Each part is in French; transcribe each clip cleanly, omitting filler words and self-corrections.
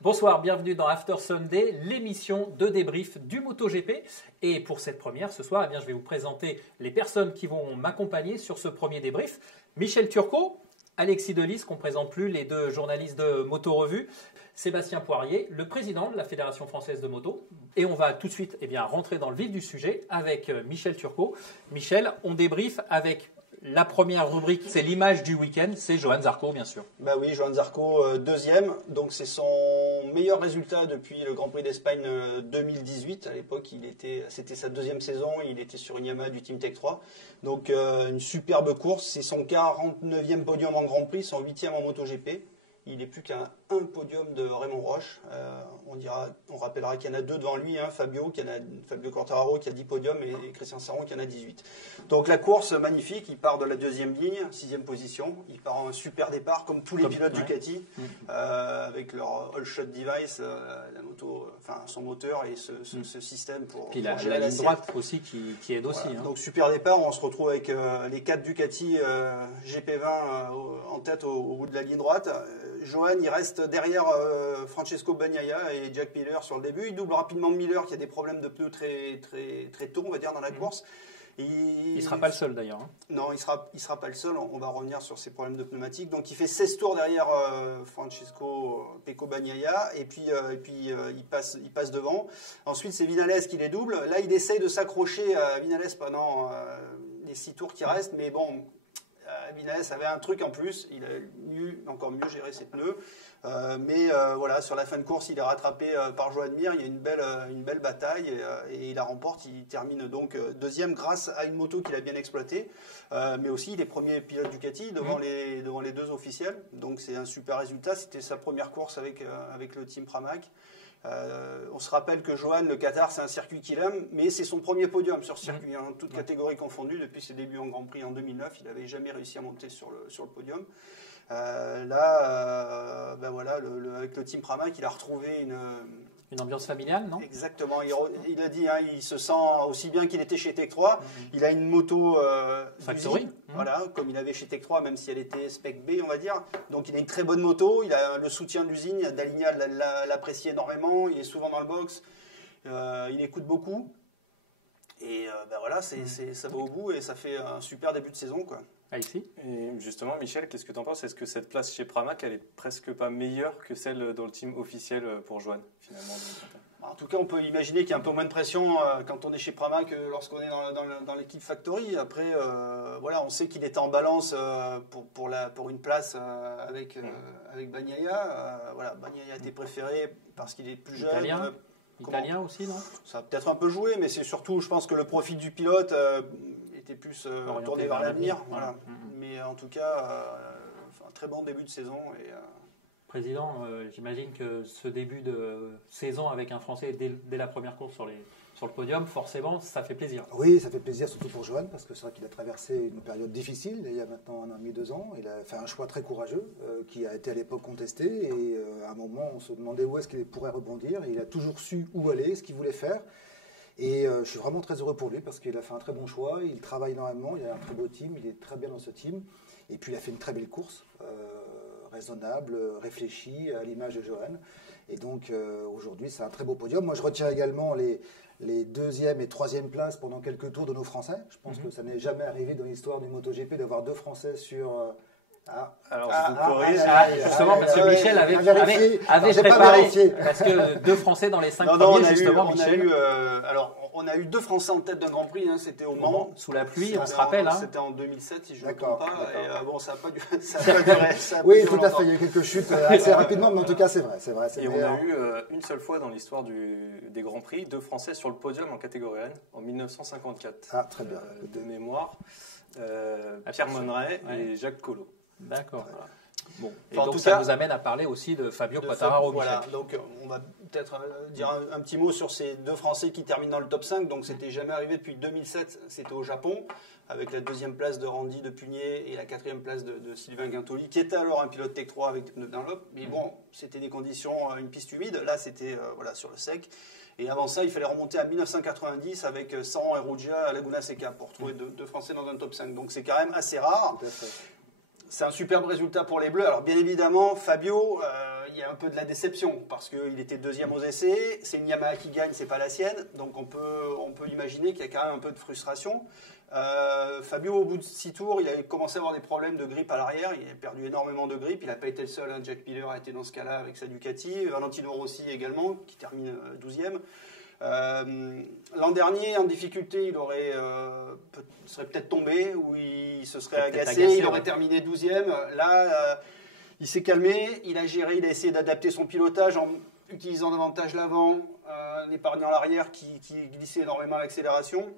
Bonsoir, bienvenue dans After Sunday, l'émission de débrief du MotoGP. Et pour cette première, ce soir, je vais vous présenter les personnes qui vont m'accompagner sur ce premier débrief. Michel Turcot, Alexis Delis, qu'on ne présente plus, les deux journalistes de Moto Revue, Sébastien Poirier, le président de la Fédération française de moto. Et on va tout de suite rentrer dans le vif du sujet avec Michel Turcot. Michel, on débriefe avec... La première rubrique, c'est l'image du week-end, c'est Johann Zarco, bien sûr. Bah oui, Johann Zarco, deuxième. Donc c'est son meilleur résultat depuis le Grand Prix d'Espagne 2018. À l'époque, c'était sa deuxième saison. Il était sur une Yamaha du Team Tech 3. Donc une superbe course. C'est son 49e podium en Grand Prix, son 8e en MotoGP. Il n'est plus qu'à un podium de Raymond Roche. On rappellera qu'il y en a deux devant lui, Fabio Quartararo qui a 10 podiums et Christian Sarron qui en a 18. Donc la course magnifique, il part de la deuxième ligne, 6e position. Il part en un super départ comme tous les pilotes Ducati, avec leur all-shot device, la moto, son moteur et ce système pour gérer la ligne droite aussi qui aide aussi. Voilà. Donc super départ, on se retrouve avec les 4 Ducati GP20 en tête au bout de la ligne droite. Johann, il reste derrière Francesco Bagnaia et Jack Miller sur le début. Il double rapidement Miller qui a des problèmes de pneus très, très, très tôt, on va dire, dans la course. Il ne sera pas le seul d'ailleurs. Non, il sera pas le seul. On va revenir sur ses problèmes de pneumatiques. Donc il fait 16 tours derrière Francesco Pecco Bagnaia et puis il passe devant. Ensuite, c'est Vinales qui les double. Là, il essaye de s'accrocher à Vinales pendant les 6 tours qui restent. Mais bon, Vinales avait un truc en plus. Il a encore mieux géré ses pneus. Voilà, sur la fin de course, il est rattrapé par Joan Mir. Il y a une belle bataille et il la remporte. Il termine donc deuxième grâce à une moto qu'il a bien exploitée, mais aussi il est premier pilote Ducati devant les deux officiels. Donc c'est un super résultat. C'était sa première course avec le team Pramac. On se rappelle que Johan, le Qatar, c'est un circuit qu'il aime, mais c'est son premier podium sur circuit, toutes catégories confondues. Depuis ses débuts en Grand Prix en 2009, il n'avait jamais réussi à monter sur le podium. Avec le team Pramac, il a retrouvé une ambiance familiale, non? Exactement. Il a dit, il se sent aussi bien qu'il était chez Tech 3. Il a une moto Factory. Voilà, comme il avait chez Tech 3, même si elle était spec B, on va dire. Donc il a une très bonne moto. Il a le soutien de l'usine. Dalinia l'apprécie énormément. Il est souvent dans le box. Il écoute beaucoup. Et ça va au bout et ça fait un super début de saison, quoi. Ici. Et justement, Michel, qu'est-ce que tu en penses? Est-ce que cette place chez Pramac, elle est presque pas meilleure que celle dans le team officiel pour Johan, finalement? En tout cas, on peut imaginer qu'il y a un peu moins de pression quand on est chez Pramac que lorsqu'on est dans l'équipe Factory. Après, on sait qu'il était en balance pour une place avec Bagnaia. Bagnaia était préféré parce qu'il est plus jeune. Italien aussi, non? Ça a peut-être un peu joué, mais c'est surtout, je pense que le profil du pilote était plus tourné vers l'avenir. Voilà. Mais en tout cas, un très bon début de saison. Président, j'imagine que ce début de saison avec un Français dès la première course sur le podium, forcément, ça fait plaisir. Oui, ça fait plaisir, surtout pour Johan, parce que c'est vrai qu'il a traversé une période difficile, il y a maintenant 1 an et demi, 2 ans. Il a fait un choix très courageux, qui a été à l'époque contesté, et à un moment, on se demandait où est-ce qu'il pourrait rebondir. Il a toujours su où aller, ce qu'il voulait faire. Et je suis vraiment très heureux pour lui, parce qu'il a fait un très bon choix, il travaille énormément, il a un très beau team, il est très bien dans ce team. Et puis il a fait une très belle course, raisonnable, réfléchie, à l'image de Johan. Et donc aujourd'hui, c'est un très beau podium. Moi, je retiens également les 2e et 3e places pendant quelques tours de nos Français. Je pense que ça n'est jamais arrivé dans l'histoire du MotoGP d'avoir 2 Français sur... je vous corrige. Justement, parce que Michel avait préparé. Parce que 2 Français dans les 5 premiers, justement, Michel. On a eu 2 Français en tête d'un Grand Prix, c'était au Mans. Sous la pluie, on se rappelle. C'était en 2007, si je ne me trompe pas. Et ça n'a pas duré. Oui, tout à fait, il y a eu quelques chutes assez rapidement, mais en tout cas, c'est vrai. Et on a eu une seule fois dans l'histoire des Grands Prix, 2 Français sur le podium en catégorie N, en 1954. Ah, très bien. De mémoire, Pierre Monneret et Jacques Collot. D'accord. Voilà. Bon. Et donc ça nous amène à parler aussi de Fabio Quartararo. Voilà, donc on va peut-être dire un petit mot sur ces 2 Français qui terminent dans le top 5. Donc c'était jamais arrivé depuis 2007, c'était au Japon, avec la 2e place de Randy de Pugnier et la 4e place de Sylvain Guintoli, qui était alors un pilote Tech 3 avec des pneus Dunlop. Mais bon, c'était des conditions, une piste humide. Là, c'était sur le sec. Et avant ça, il fallait remonter à 1990 avec Saron et Ruggia à Laguna Seca pour trouver 2 Français dans un top 5. Donc c'est quand même assez rare. C'est un superbe résultat pour les Bleus. Alors bien évidemment, Fabio, il y a un peu de la déception parce qu'il était deuxième aux essais. C'est une Yamaha qui gagne, c'est pas la sienne. Donc on peut imaginer qu'il y a quand même un peu de frustration. Fabio, au bout de 6 tours, il a commencé à avoir des problèmes de grippe à l'arrière. Il a perdu énormément de grippe. Il n'a pas été le seul. Hein. Jack Miller a été dans ce cas-là avec sa Ducati. Valentino Rossi également, qui termine 12e. L'an dernier, en difficulté, il serait peut-être tombé ou il se serait agacé. Il aurait terminé 12e. Là, il s'est calmé. Il a géré. Il a essayé d'adapter son pilotage en utilisant davantage l'avant, en épargnant l'arrière qui glissait énormément à l'accélération.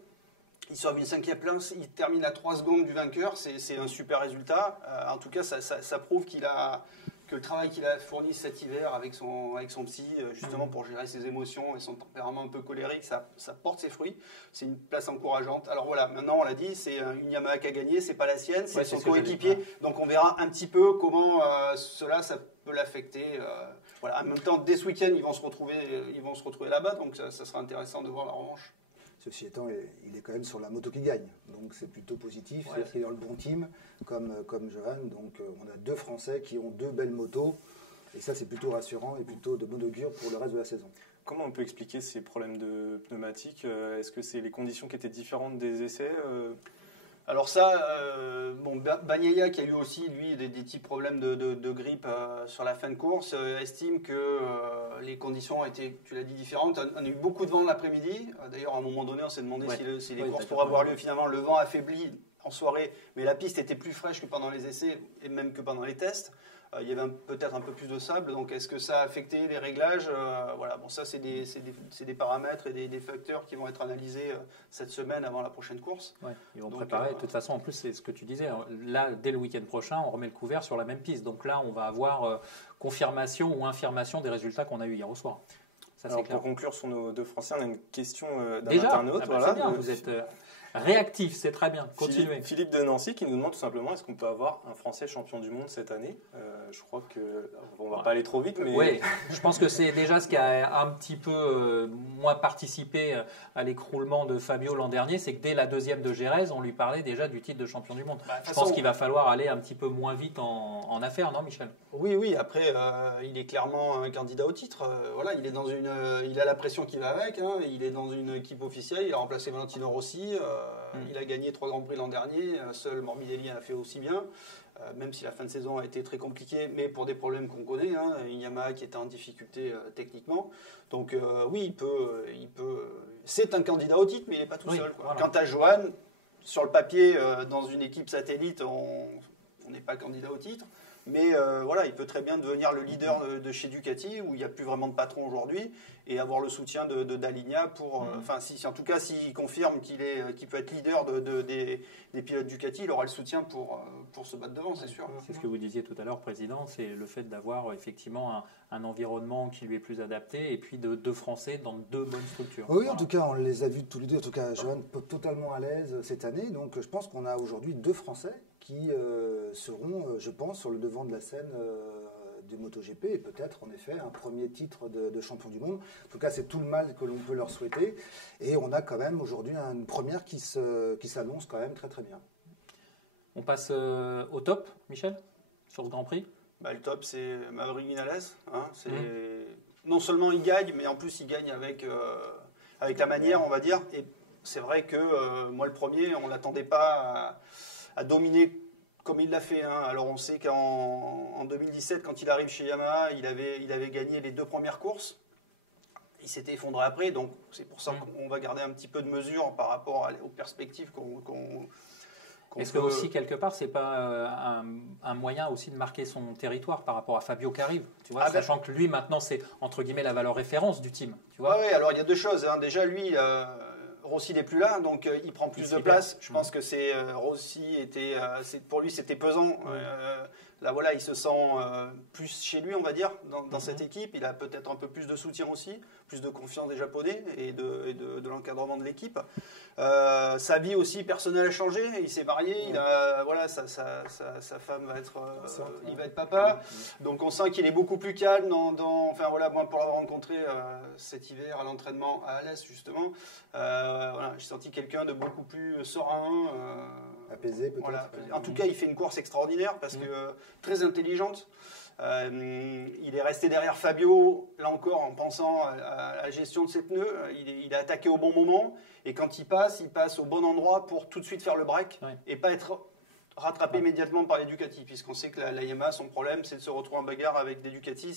Il sauve une 5e place, il termine à 3 secondes du vainqueur, c'est un super résultat. En tout cas, ça prouve que le travail qu'il a fourni cet hiver avec son psy, justement pour gérer ses émotions et son tempérament un peu colérique, ça porte ses fruits. C'est une place encourageante. Alors voilà, maintenant on l'a dit, c'est une Yamaha qui a gagné, c'est pas la sienne, c'est son coéquipier. Donc on verra un petit peu comment ça peut l'affecter. Voilà. En même temps, dès ce week-end, ils vont se retrouver là-bas, donc ça sera intéressant de voir la revanche. Ceci étant, il est quand même sur la moto qui gagne, donc c'est plutôt positif. Ouais. C'est-à-dire qu'il est dans le bon team, comme Johan. Donc on a 2 Français qui ont 2 belles motos, et ça c'est plutôt rassurant et plutôt de bon augure pour le reste de la saison. Comment on peut expliquer ces problèmes de pneumatiques? Est-ce que c'est les conditions qui étaient différentes des essais? Alors ça, Bagnaia qui a eu aussi lui des petits problèmes de grippe sur la fin de course, estime que les conditions étaient, tu l'as dit, différentes. On a eu beaucoup de vent l'après-midi. D'ailleurs, à un moment donné, on s'est demandé si les courses pourraient avoir lieu. Finalement, le vent affaiblit en soirée, mais la piste était plus fraîche que pendant les essais et même que pendant les tests. Il y avait peut-être un peu plus de sable, donc est-ce que ça a affecté les réglages? Voilà, bon, ça c'est des paramètres et des facteurs qui vont être analysés cette semaine avant la prochaine course. Ouais, ils vont préparer. De toute façon, en plus, c'est ce que tu disais. Là, dès le week-end prochain, on remet le couvert sur la même piste. Donc là, on va avoir confirmation ou infirmation des résultats qu'on a eu hier au soir. Ça, Alors, c'est clair. pour conclure sur nos 2 Français, on a une question d'un Déjà, internaute. c'est bien, vous êtes réactif, c'est très bien. Continuez. Philippe de Nancy qui nous demande tout simplement est-ce qu'on peut avoir un Français champion du monde cette année? Je crois qu'on va pas aller trop vite, mais oui, je pense que c'est déjà ce qui a un petit peu moins participé à l'écroulement de Fabio l'an dernier, c'est que dès la 2e de Jerez, on lui parlait déjà du titre de champion du monde. Je pense qu'il va falloir aller un petit peu moins vite en affaires, non, Michel? Oui. Après, il est clairement un candidat au titre. Voilà, il a la pression qui va avec. Hein, il est dans une équipe officielle. Il a remplacé Valentino Rossi. Il a gagné 3 Grands Prix l'an dernier. Seul Morbidelli a fait aussi bien. Même si la fin de saison a été très compliquée, mais pour des problèmes qu'on connaît, hein, une Yamaha qui était en difficulté techniquement. Donc oui, il peut. C'est un candidat au titre, mais il n'est pas tout seul. Quoi. Voilà. Quant à Johan, sur le papier, dans une équipe satellite, on n'est pas candidat au titre. Mais voilà, il peut très bien devenir le leader de chez Ducati, où il n'y a plus vraiment de patron aujourd'hui, et avoir le soutien de Dalinia pour. En tout cas, s'il confirme qu'il peut être leader des pilotes Ducati, il aura le soutien pour se battre devant, c'est sûr. C'est ce que vous disiez tout à l'heure, Président, c'est le fait d'avoir effectivement un environnement qui lui est plus adapté, et puis de 2 Français dans 2 bonnes structures. Oui, voilà. En tout cas, on les a vus tous les 2. En tout cas, Johan totalement à l'aise cette année. Donc, je pense qu'on a aujourd'hui 2 Français qui seront, je pense, sur le devant de la scène du MotoGP et peut-être, en effet, un premier titre de champion du monde. En tout cas, c'est tout le mal que l'on peut leur souhaiter. Et on a quand même aujourd'hui une première qui s'annonce quand même très très bien. On passe au top, Michel, sur ce Grand Prix. Le top, c'est Maverick Viñales. Hein, non seulement il gagne, mais en plus il gagne avec la manière, on va dire. Et c'est vrai que moi, le premier, on ne l'attendait pas à dominer comme il l'a fait. Hein. Alors on sait qu'en 2017, quand il arrive chez Yamaha, il avait gagné les 2 premières courses. Il s'était effondré après, donc c'est pour ça qu'on va garder un petit peu de mesure par rapport aux perspectives qu'on Est-ce que aussi, quelque part, c'est pas un moyen aussi de marquer son territoire par rapport à Fabio qui arrive, tu vois, sachant que lui, maintenant, c'est entre guillemets la valeur référence du team, tu vois. Oui, alors il y a 2 choses. Hein. Déjà, lui, Rossi n'est plus là, donc il prend plus de place. Je pense que Rossi pour lui, c'était pesant. Là, voilà, il se sent plus chez lui, on va dire, dans cette équipe. Il a peut-être un peu plus de soutien aussi, plus de confiance des Japonais et de l'encadrement de l'équipe. Sa vie aussi personnelle a changé. Il s'est marié. Il a, voilà, sa femme va être, il va être papa. Donc on sent qu'il est beaucoup plus calme. Enfin voilà, moi pour l'avoir rencontré cet hiver à l'entraînement à Alès justement, voilà, j'ai senti quelqu'un de beaucoup plus serein. Apaisé peut-être. Voilà. En tout cas, il fait une course extraordinaire parce que très intelligente. Il est resté derrière Fabio, là encore, en pensant à la gestion de ses pneus. Il a attaqué au bon moment. Et quand il passe au bon endroit pour tout de suite faire le break et pas être rattrapé immédiatement par les Ducati, puisqu'on sait que la Yamaha, son problème, c'est de se retrouver en bagarre avec des Ducati.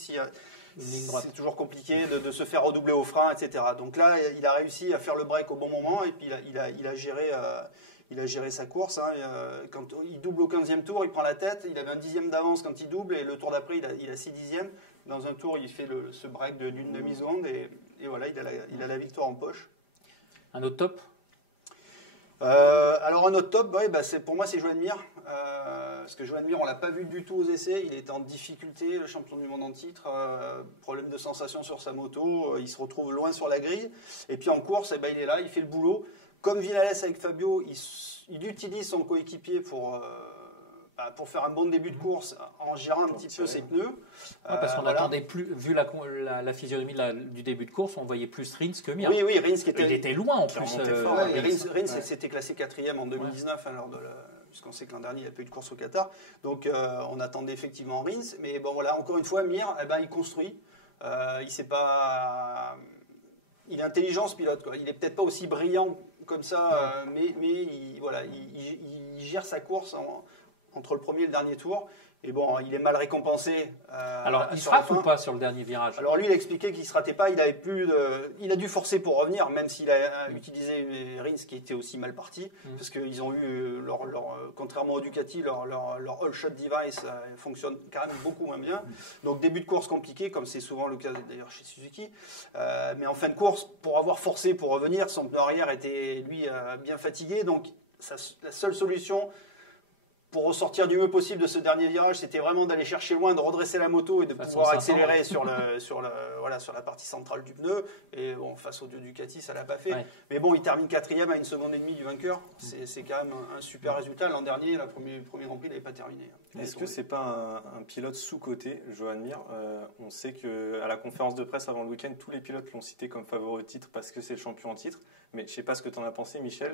C'est toujours compliqué de se faire redoubler au frein, etc. Donc là, il a réussi à faire le break au bon moment et puis il a géré sa course. Quand il double au 15e tour, il prend la tête. Il avait un 10e d'avance quand il double et le tour d'après, il a 6 dixièmes. Dans un tour, il fait ce break d'une demi-seconde et voilà, il a la victoire en poche. Un autre top alors un autre top, pour moi c'est Joan Mir, parce que Joan Mir on l'a pas vu du tout aux essais, il était en difficulté, le champion du monde en titre, problème de sensation sur sa moto, il se retrouve loin sur la grille, et puis en course il est là, il fait le boulot, comme Vinales avec Fabio, il utilise son coéquipier pour faire un bon début de course en gérant un petit peu ses pneus. Parce qu'on n'attendait plus, vu la physionomie du début de course, on voyait plus Rins que Mir. Oui, Rins qui il était loin en plus. Rins s'était classé 4e en 2019, puisqu'on sait que l'an dernier il n'y a pas eu de course au Qatar. Donc on attendait effectivement Rins. Mais bon voilà, encore une fois, Mir, il construit. Il est intelligent ce pilote, quoi. Il n'est peut-être pas aussi brillant comme ça, mais il gère sa course entre le premier et le dernier tour. Et bon, il est mal récompensé. Alors, il se rate ou pas sur le dernier virage? Alors, lui, il a expliqué qu'il ne se ratait pas. Il a dû forcer pour revenir, même s'il a utilisé Rins qui était aussi mal parti. Parce qu'ils ont eu, contrairement au Ducati, leur all-shot device fonctionne quand même beaucoup moins bien. Donc, début de course compliqué, comme c'est souvent le cas d'ailleurs chez Suzuki. Mais en fin de course, pour avoir forcé pour revenir, son pneu arrière était, lui, bien fatigué. Donc, la seule solution pour ressortir du mieux possible de ce dernier virage, c'était vraiment d'aller chercher loin, de redresser la moto et de pouvoir accélérer sur la partie centrale du pneu. Et bon, face au Ducati, ça l'a pas fait. Ouais. Mais bon, il termine 4e à 1,5 seconde du vainqueur. C'est quand même un super résultat. L'an dernier, le premier Grand Prix, il n'avait pas terminé. Est-ce que c'est pas un pilote sous-coté, Joan Mir? On sait qu'à la conférence de presse avant le week-end, tous les pilotes l'ont cité comme favori au titre parce que c'est le champion en titre. Mais je ne sais pas ce que tu en as pensé, Michel.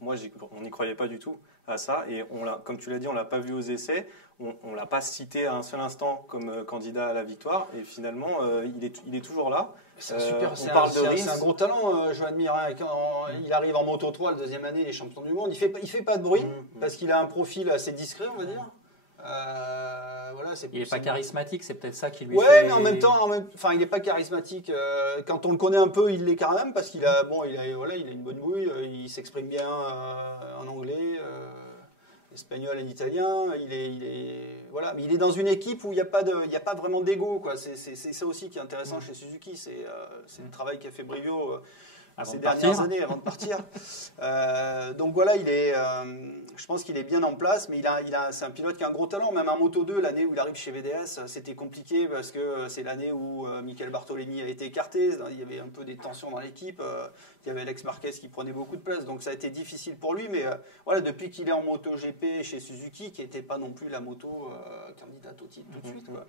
Moi, on n'y croyait pas du tout à ça. Et comme tu l'as dit, on ne l'a pas vu aux essais. On ne l'a pas cité à un seul instant comme candidat à la victoire. Et finalement, il est toujours là. C'est un gros talent, Joan Mir. Quand il arrive en Moto 3, la deuxième année, il est champion du monde. Il ne fait pas de bruit parce qu'il a un profil assez discret, on va dire. Il n'est pas charismatique, c'est peut-être ça qui lui fait... fait... mais en même temps, il n'est pas charismatique. Quand on le connaît un peu, il l'est quand même, parce qu'il a une bonne bouille, il s'exprime bien en anglais, espagnol et italien. Mais il est dans une équipe où il n'y a pas vraiment d'ego, quoi. C'est ça aussi qui est intéressant chez Suzuki. C'est le travail qu'a fait Brivio ces dernières années avant de partir. Donc voilà, je pense qu'il est bien en place, mais c'est un pilote qui a un gros talent. Même en Moto 2, l'année où il arrive chez VDS, c'était compliqué parce que c'est l'année où Michael Bartolini a été écarté. Il y avait un peu des tensions dans l'équipe. Il y avait Alex Marquez qui prenait beaucoup de place, donc ça a été difficile pour lui. Mais depuis qu'il est en MotoGP chez Suzuki, qui n'était pas non plus la moto candidate au titre tout de suite, quoi.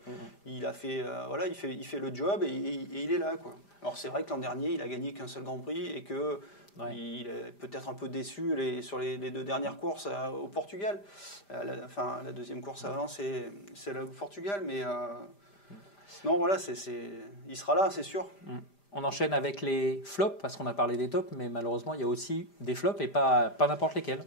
Il a fait, il fait le job et il est là, quoi. Alors c'est vrai que l'an dernier, il a gagné qu'un seul Grand Prix et que il est peut-être un peu déçu sur les 2 dernières courses au Portugal. La deuxième course avant, c'est le Portugal, mais non, voilà, il sera là, c'est sûr. On enchaîne avec les flops, parce qu'on a parlé des tops, mais malheureusement, il y a aussi des flops et pas n'importe lesquels.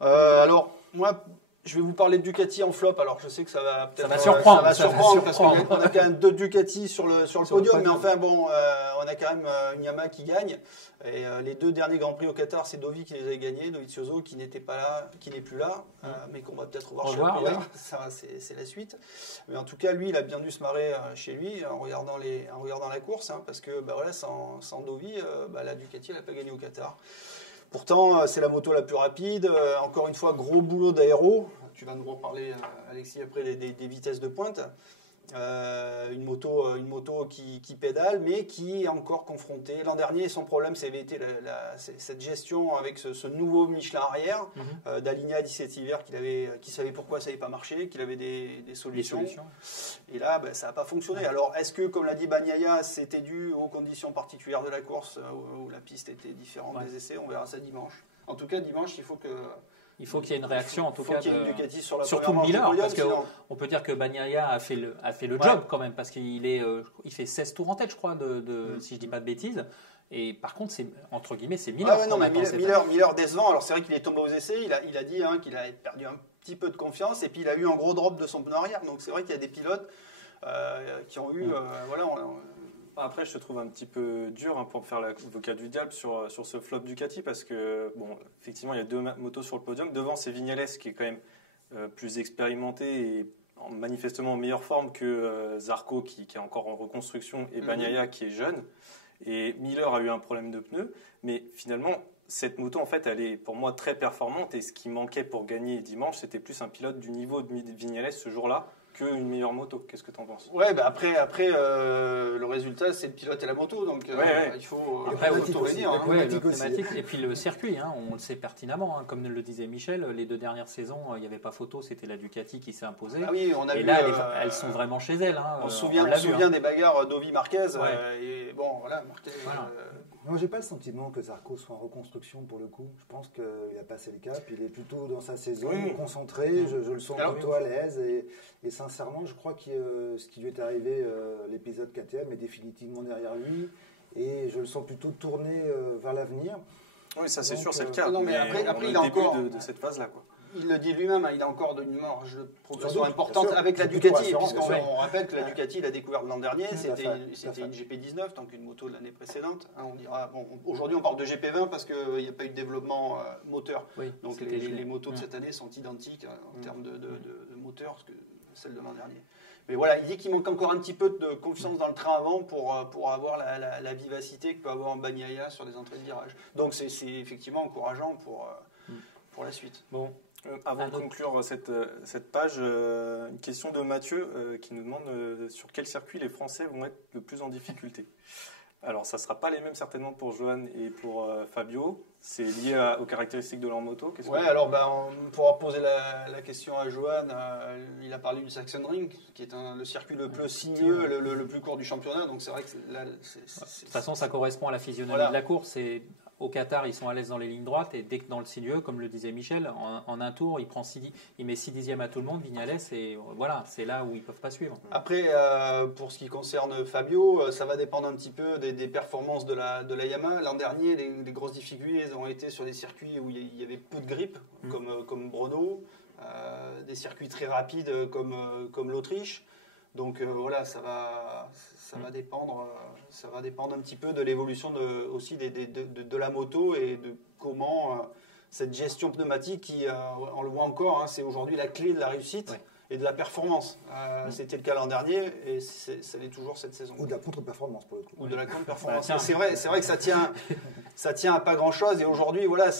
Alors, moi, je vais vous parler de Ducati en flop. Alors, je sais que ça va peut-être... Ça va surprendre parce qu'on a quand même 2 Ducati sur le podium. Mais enfin, bon, on a quand même une Yamaha qui gagne. Et les 2 derniers Grands Prix au Qatar, c'est Dovi qui les avait gagnés. Dovizioso qui n'était pas là, qui n'est plus là, mais qu'on va peut-être revoir chez lui. Ça, c'est la suite. Mais en tout cas, lui, il a bien dû se marrer chez lui en regardant la course. Parce que sans Dovi, la Ducati, elle n'a pas gagné au Qatar. Pourtant, c'est la moto la plus rapide. Encore une fois, gros boulot d'aéro. Tu vas nous reparler, Alexis, après des vitesses de pointe. Une moto qui pédale, mais qui est encore confrontée. L'an dernier, son problème, ça avait été cette gestion avec ce nouveau Michelin arrière d'Aligna 17 hiver qui savait pourquoi ça n'avait pas marché, qu'il avait des solutions. Et là, ça n'a pas fonctionné. Alors, est-ce que, comme l'a dit Bagnaia, c'était dû aux conditions particulières de la course, où la piste était différente des essais? On verra ça dimanche. En tout cas, dimanche, il faut que Il faut qu'il y ait une réaction, en tout faut cas, qu'il y ait une Ducati sur la surtout première manche du Miller, podium, parce sinon- qu'on peut dire que Bagnaia a fait le Ouais. job quand même, parce il fait 16 tours en tête, je crois, si je dis pas de bêtises. Et par contre, entre guillemets, c'est Miller. Ouais, non, qu'on mais attend cette année. Miller décevant. Alors c'est vrai qu'il est tombé aux essais. Il a dit qu'il avait perdu un petit peu de confiance et puis il a eu un gros drop de son pneu arrière. Donc c'est vrai qu'il y a des pilotes qui ont eu. Voilà. Après, je te trouve un petit peu dur pour faire l'avocat du diable sur ce flop Ducati parce que, bon, effectivement, il y a deux motos sur le podium. Devant, c'est Vignales qui est quand même plus expérimenté et manifestement en meilleure forme que Zarco qui est encore en reconstruction et Bagnaia qui est jeune. Et Miller a eu un problème de pneus, mais finalement, cette moto, en fait, elle est pour moi très performante. Et ce qui manquait pour gagner dimanche, c'était plus un pilote du niveau de Vignales ce jour-là qu'une meilleure moto. Qu'est-ce que tu en penses? Ouais, bah après le résultat, c'est le pilote et la moto. Donc il faut Après, tout redire. aussi. Hein. Ouais, le pneumatique aussi. pneumatique et puis le circuit, on le sait pertinemment. Comme le disait Michel, les 2 dernières saisons, il n'y avait pas photo, c'était la Ducati qui s'est imposée. Ah oui, on a Et vu, là, elles sont vraiment chez elles. On se l'a souvient vu, des bagarres Dovi-Marquez. Ouais. Et bon, voilà, Marquez. Voilà. Moi, j'ai pas le sentiment que Zarco soit en reconstruction pour le coup. Je pense qu'il a passé le cap. Il est plutôt dans sa saison, concentré. Je le sens plutôt à l'aise. Et sincèrement, je crois que ce qui lui est arrivé, l'épisode KTM, est définitivement derrière lui. Et je le sens plutôt tourné vers l'avenir. Oui, ça c'est Donc, sûr, c'est le cas. non, mais après, on est il a au début encore- de cette phase-là, quoi. Il le dit lui-même, il a encore une marge de progression Sans doute, importante bien sûr. avec la C'est plutôt Ducati, rassurant, puisqu'on bien sûr. on rappelle que la Ducati, il a découvert l'an dernier, Tout à c'était fait. une GP19, donc une moto de l'année précédente. On dira, bon, aujourd'hui on parle de GP20 parce qu'il n'y a pas eu de développement moteur. Oui, Donc c'était gelé. les motos de cette année sont identiques en termes de moteur que celles de l'an dernier. Mais voilà, il dit qu'il manque encore un petit peu de confiance dans le train avant pour avoir la vivacité que peut avoir un Bagnaia sur des entrées de virage. Donc c'est effectivement encourageant pour la suite. Bon, Avant de conclure cette page, une question de Mathieu qui nous demande sur quel circuit les Français vont être le plus en difficulté. Alors, ça ne sera pas les mêmes certainement pour Johan et pour Fabio. C'est lié aux caractéristiques de leur moto. Ouais, alors on pourra poser la question à Johan. Il a parlé du Sachsenring, qui est le circuit le plus sinueux, le plus court du championnat. Donc c'est vrai que là, de toute façon, ça correspond à la physionomie de la course. Au Qatar, ils sont à l'aise dans les lignes droites et dès que dans le sinueux, comme le disait Michel, en un tour, il met 6 dixièmes à tout le monde, Vignales, et voilà, c'est là où ils ne peuvent pas suivre. Après, pour ce qui concerne Fabio, ça va dépendre un petit peu des performances de la Yamaha. L'an dernier, les grosses difficultés ont été sur des circuits où il y avait peu de grippe, comme Brno, des circuits très rapides comme l'Autriche. Donc voilà, ça va dépendre un petit peu de l'évolution aussi de la moto et de comment cette gestion pneumatique qui, on le voit encore, c'est aujourd'hui la clé de la réussite et de la performance. C'était le cas l'an dernier et ça l'est toujours cette saison. Ou de la contre-performance pour le coup. Ou de la contre-performance. Voilà, c'est vrai que ça tient à pas grand-chose et aujourd'hui, voilà,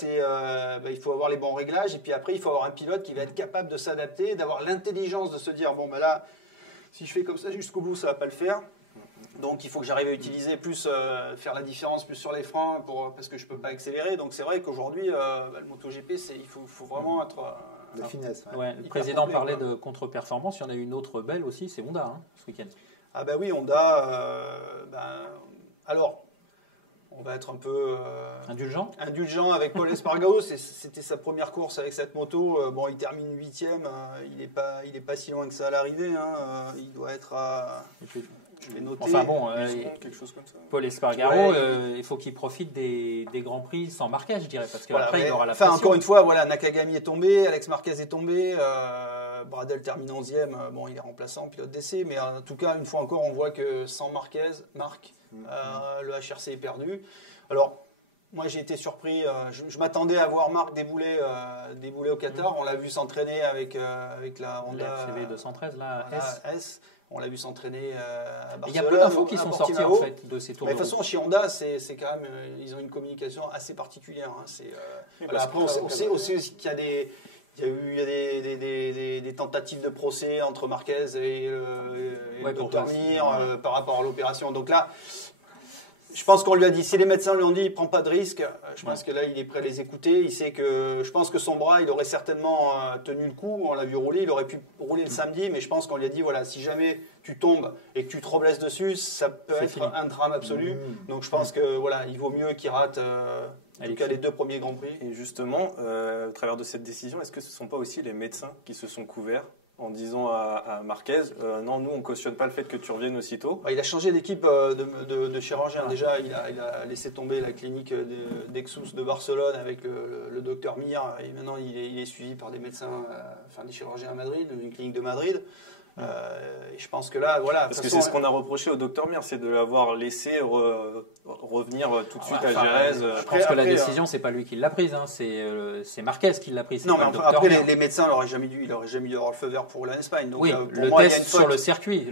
il faut avoir les bons réglages et puis après, il faut avoir un pilote qui va être capable de s'adapter, d'avoir l'intelligence de se dire, bon, ben là, si je fais comme ça jusqu'au bout, ça va pas le faire. Donc il faut que j'arrive à utiliser plus, faire la différence plus sur les freins parce que je peux pas accélérer. Donc c'est vrai qu'aujourd'hui, le MotoGP, il faut vraiment être... De finesse. Ouais, le président parlait de contre-performance. Il y en a une autre belle aussi, c'est Honda ce week-end. Ah ben oui, Honda. Alors, on va être un peu indulgent avec Paul Espargaro. C'était sa première course avec cette moto. Bon, il termine 8e. Il est pas si loin que ça à l'arrivée. Il doit être à... Je vais noter. Enfin bon, quelque chose comme ça. Paul Espargaro, il faut qu'il profite des grands prix sans marquage, je dirais, parce qu'après il aura la pression. Encore une fois, voilà, Nakagami est tombé, Alex Marquez est tombé, Bradel termine 11e, bon, il est remplaçant, pilote d'essai, mais en tout cas, une fois encore, on voit que sans Marquez, le HRC est perdu. Alors, moi j'ai été surpris, je m'attendais à voir Marc débouler au Qatar, on l'a vu s'entraîner avec la Honda CV 213, là, S. On l'a vu s'entraîner à Barcelone. Il y a peu d'infos qui sont sorties en fait de ces tours. Mais de toute façon, chez Honda, c'est quand même, ils ont une communication assez particulière. Après, on sait aussi qu'il y a des tentatives de procès entre Marquez et le Dr Mir par rapport à l'opération. Donc là, Je pense qu'on lui a dit, si les médecins lui ont dit, il prend pas de risque, je pense que là, il est prêt à les écouter. Il sait que, je pense que son bras, il aurait certainement tenu le coup. On l'a vu rouler, il aurait pu rouler le samedi, mais je pense qu'on lui a dit, voilà, si jamais tu tombes et que tu te reblesses dessus, ça peut être fini. Un drame absolu. Donc je pense que voilà, il vaut mieux qu'il rate en tout cas les 2 premiers Grands Prix. Et justement, au travers de cette décision, est-ce que ce ne sont pas aussi les médecins qui se sont couverts en disant à Marquez, non, nous, on ne cautionne pas le fait que tu reviennes aussitôt? Il a changé d'équipe de chirurgien. Déjà, il a laissé tomber la clinique d'Exus de Barcelone avec le docteur Mir. Et maintenant, il est suivi par des médecins, des chirurgiens à Madrid, une clinique de Madrid. Et je pense que là, voilà. Parce que c'est ce qu'on a reproché au docteur Mir, c'est de l'avoir laissé revenir tout de suite à Jerez. Je pense que la décision, c'est pas lui qui l'a prise, hein, c'est Marquez qui l'a prise. Non, mais après, les médecins n'auraient jamais dû avoir le feu vert pour rouler en Espagne. Donc, oui, pour le moi, test sur le circuit.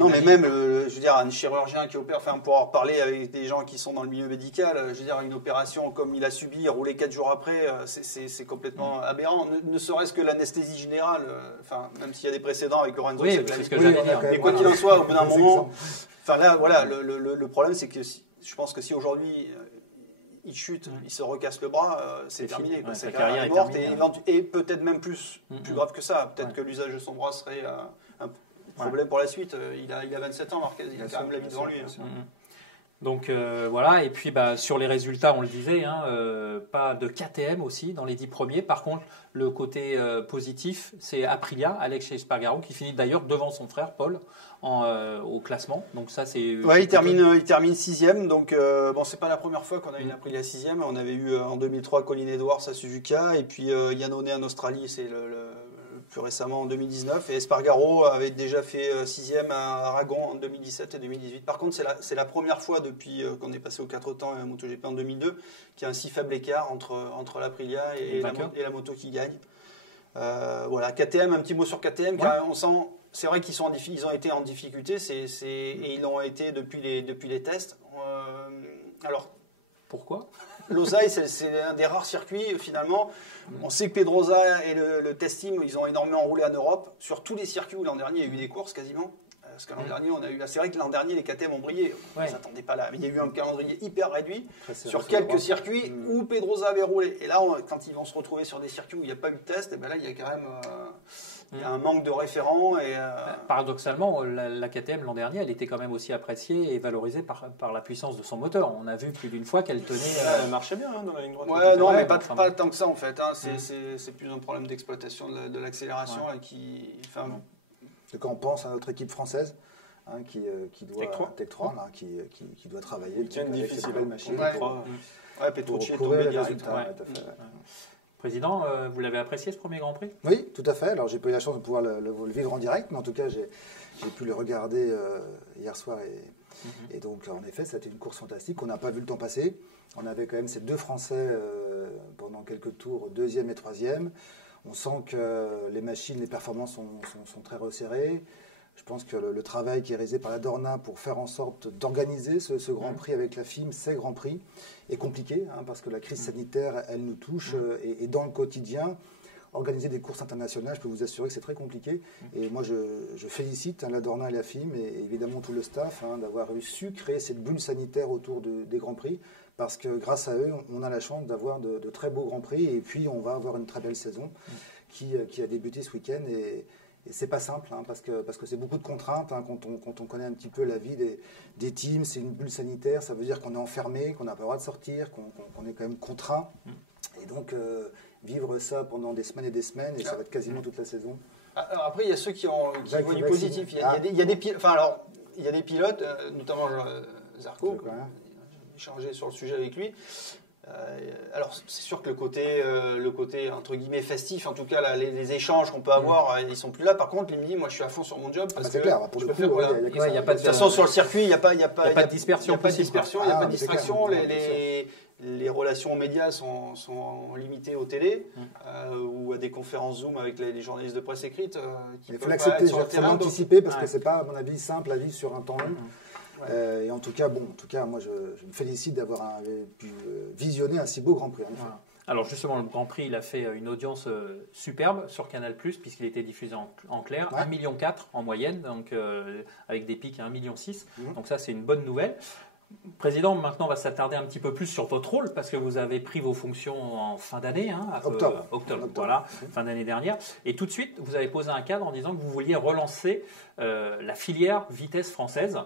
Non, mais même, je veux dire, un chirurgien qui opère, pour avoir parlé avec des gens qui sont dans le milieu médical, je veux dire, une opération comme il a subi, rouler 4 jours après, c'est complètement aberrant. Ne serait-ce que l'anesthésie générale, même s'il y a des précédents avec Lorenzo, oui, c'est ce que j'allais dire. Mais quoi qu'il en soit, au bout d'un moment, là, voilà, le problème, c'est que je pense que si aujourd'hui il chute, il se recasse le bras, c'est terminé. Ouais, sa carrière est morte et peut-être même plus grave que ça. Peut-être que l'usage de son bras serait un problème pour la suite. Il a 27 ans, Marquez, il a quand même la vie devant lui. Donc voilà, et puis sur les résultats, on le disait, pas de KTM aussi dans les 10 premiers. Par contre, le côté positif, c'est Aprilia, Alex Espargaro, qui finit d'ailleurs devant son frère Paul au classement. Donc ça, c'est. Ouais, il termine 6e. Donc c'est pas la première fois qu'on a une Aprilia 6e. On avait eu en 2003 Colin Edwards à Suzuka, et puis Iannone en Australie, c'est le plus récemment en 2019, et Espargaro avait déjà fait 6e à Aragon en 2017 et 2018. Par contre, c'est la première fois depuis qu'on est passé aux 4 temps et à MotoGP en 2002 qu'il y a un si faible écart entre l'Aprilia et la moto qui gagne. Voilà, KTM, un petit mot sur KTM, car on sent, c'est vrai qu'ils ils ont été en difficulté, et ils l'ont été depuis les tests. Alors, pourquoi ? Losail, c'est un des rares circuits, finalement. On sait que Pedrosa et le Test Team, ils ont énormément roulé en Europe. Sur tous les circuits où l'an dernier, il y a eu des courses, quasiment. Parce que l'an dernier, c'est vrai que l'an dernier, les KTM ont brillé. On ne s'attendait pas là. Il y a eu un calendrier hyper réduit sur quelques circuits où Pedrosa avait roulé. Et là, quand ils vont se retrouver sur des circuits où il n'y a pas eu de test, et là, il y a quand même il y a un manque de référents. Paradoxalement, la KTM l'an dernier, elle était quand même aussi appréciée et valorisée par la puissance de son moteur. On a vu plus d'une fois qu'elle tenait. Elle marchait bien dans la ligne droite. Ouais, non, mais pas tant que ça en fait. C'est plus un problème d'exploitation de l'accélération Quand on pense à notre équipe française, qui doit Tech 3, qui doit travailler avec cette belle machine. Petrucci est pour tombé les direct. résultats. Président, vous l'avez apprécié ce premier Grand Prix ? Oui, tout à fait. Alors j'ai pas eu la chance de pouvoir le vivre en direct, mais en tout cas j'ai pu le regarder hier soir et donc en effet ça a été une course fantastique. On n'a pas vu le temps passer. On avait quand même ces 2 Français pendant quelques tours, 2e et 3e. On sent que les machines, les performances sont très resserrées. Je pense que le travail qui est réalisé par la Dorna pour faire en sorte d'organiser ce Grand Prix avec la FIM, ces Grands Prix, est compliqué, parce que la crise sanitaire, elle nous touche. Et dans le quotidien, organiser des courses internationales, je peux vous assurer que c'est très compliqué. Et moi, je félicite la Dorna et la FIM, et évidemment tout le staff, d'avoir su créer cette bulle sanitaire autour des Grands Prix. Parce que grâce à eux, on a la chance d'avoir de très beaux Grands Prix. Et puis, on va avoir une très belle saison qui a débuté ce week-end. Et c'est pas simple, parce que c'est beaucoup de contraintes. Quand on connaît un petit peu la vie des teams, c'est une bulle sanitaire. Ça veut dire qu'on est enfermé, qu'on n'a pas le droit de sortir, qu'on est quand même contraint. Et donc, vivre ça pendant des semaines et des semaines, et ça va être quasiment toute la saison. Alors après, il y a ceux qui voient du positif. Il y a des pilotes, notamment Zarco, échangé sur le sujet avec lui. Alors c'est sûr que le côté entre guillemets festif, en tout cas là, les échanges qu'on peut avoir, ils sont plus là. Par contre, il me dit, moi je suis à fond sur mon job parce que clair, pour je le peux coup, faire. Il y a pas de toute façon sur le circuit, il n'y a pas de dispersion, il n'y a pas de distraction. Clair, les relations aux médias sont limitées aux télé ou à des conférences Zoom avec les journalistes de presse écrite. Il faut l'accepter, il faut l'anticiper parce que c'est pas à mon avis simple à vivre sur un temps long. Et en tout cas, moi je me félicite d'avoir pu visionner un si beau Grand Prix. Voilà. Alors justement, le Grand Prix, il a fait une audience superbe sur Canal+, puisqu'il était diffusé en clair, 1,4 million en moyenne, donc avec des pics à 1,6 million. Donc ça, c'est une bonne nouvelle. Président, maintenant on va s'attarder un petit peu plus sur votre rôle parce que vous avez pris vos fonctions en fin d'année, octobre, voilà, fin d'année dernière. Et tout de suite, vous avez posé un cadre en disant que vous vouliez relancer la filière vitesse française.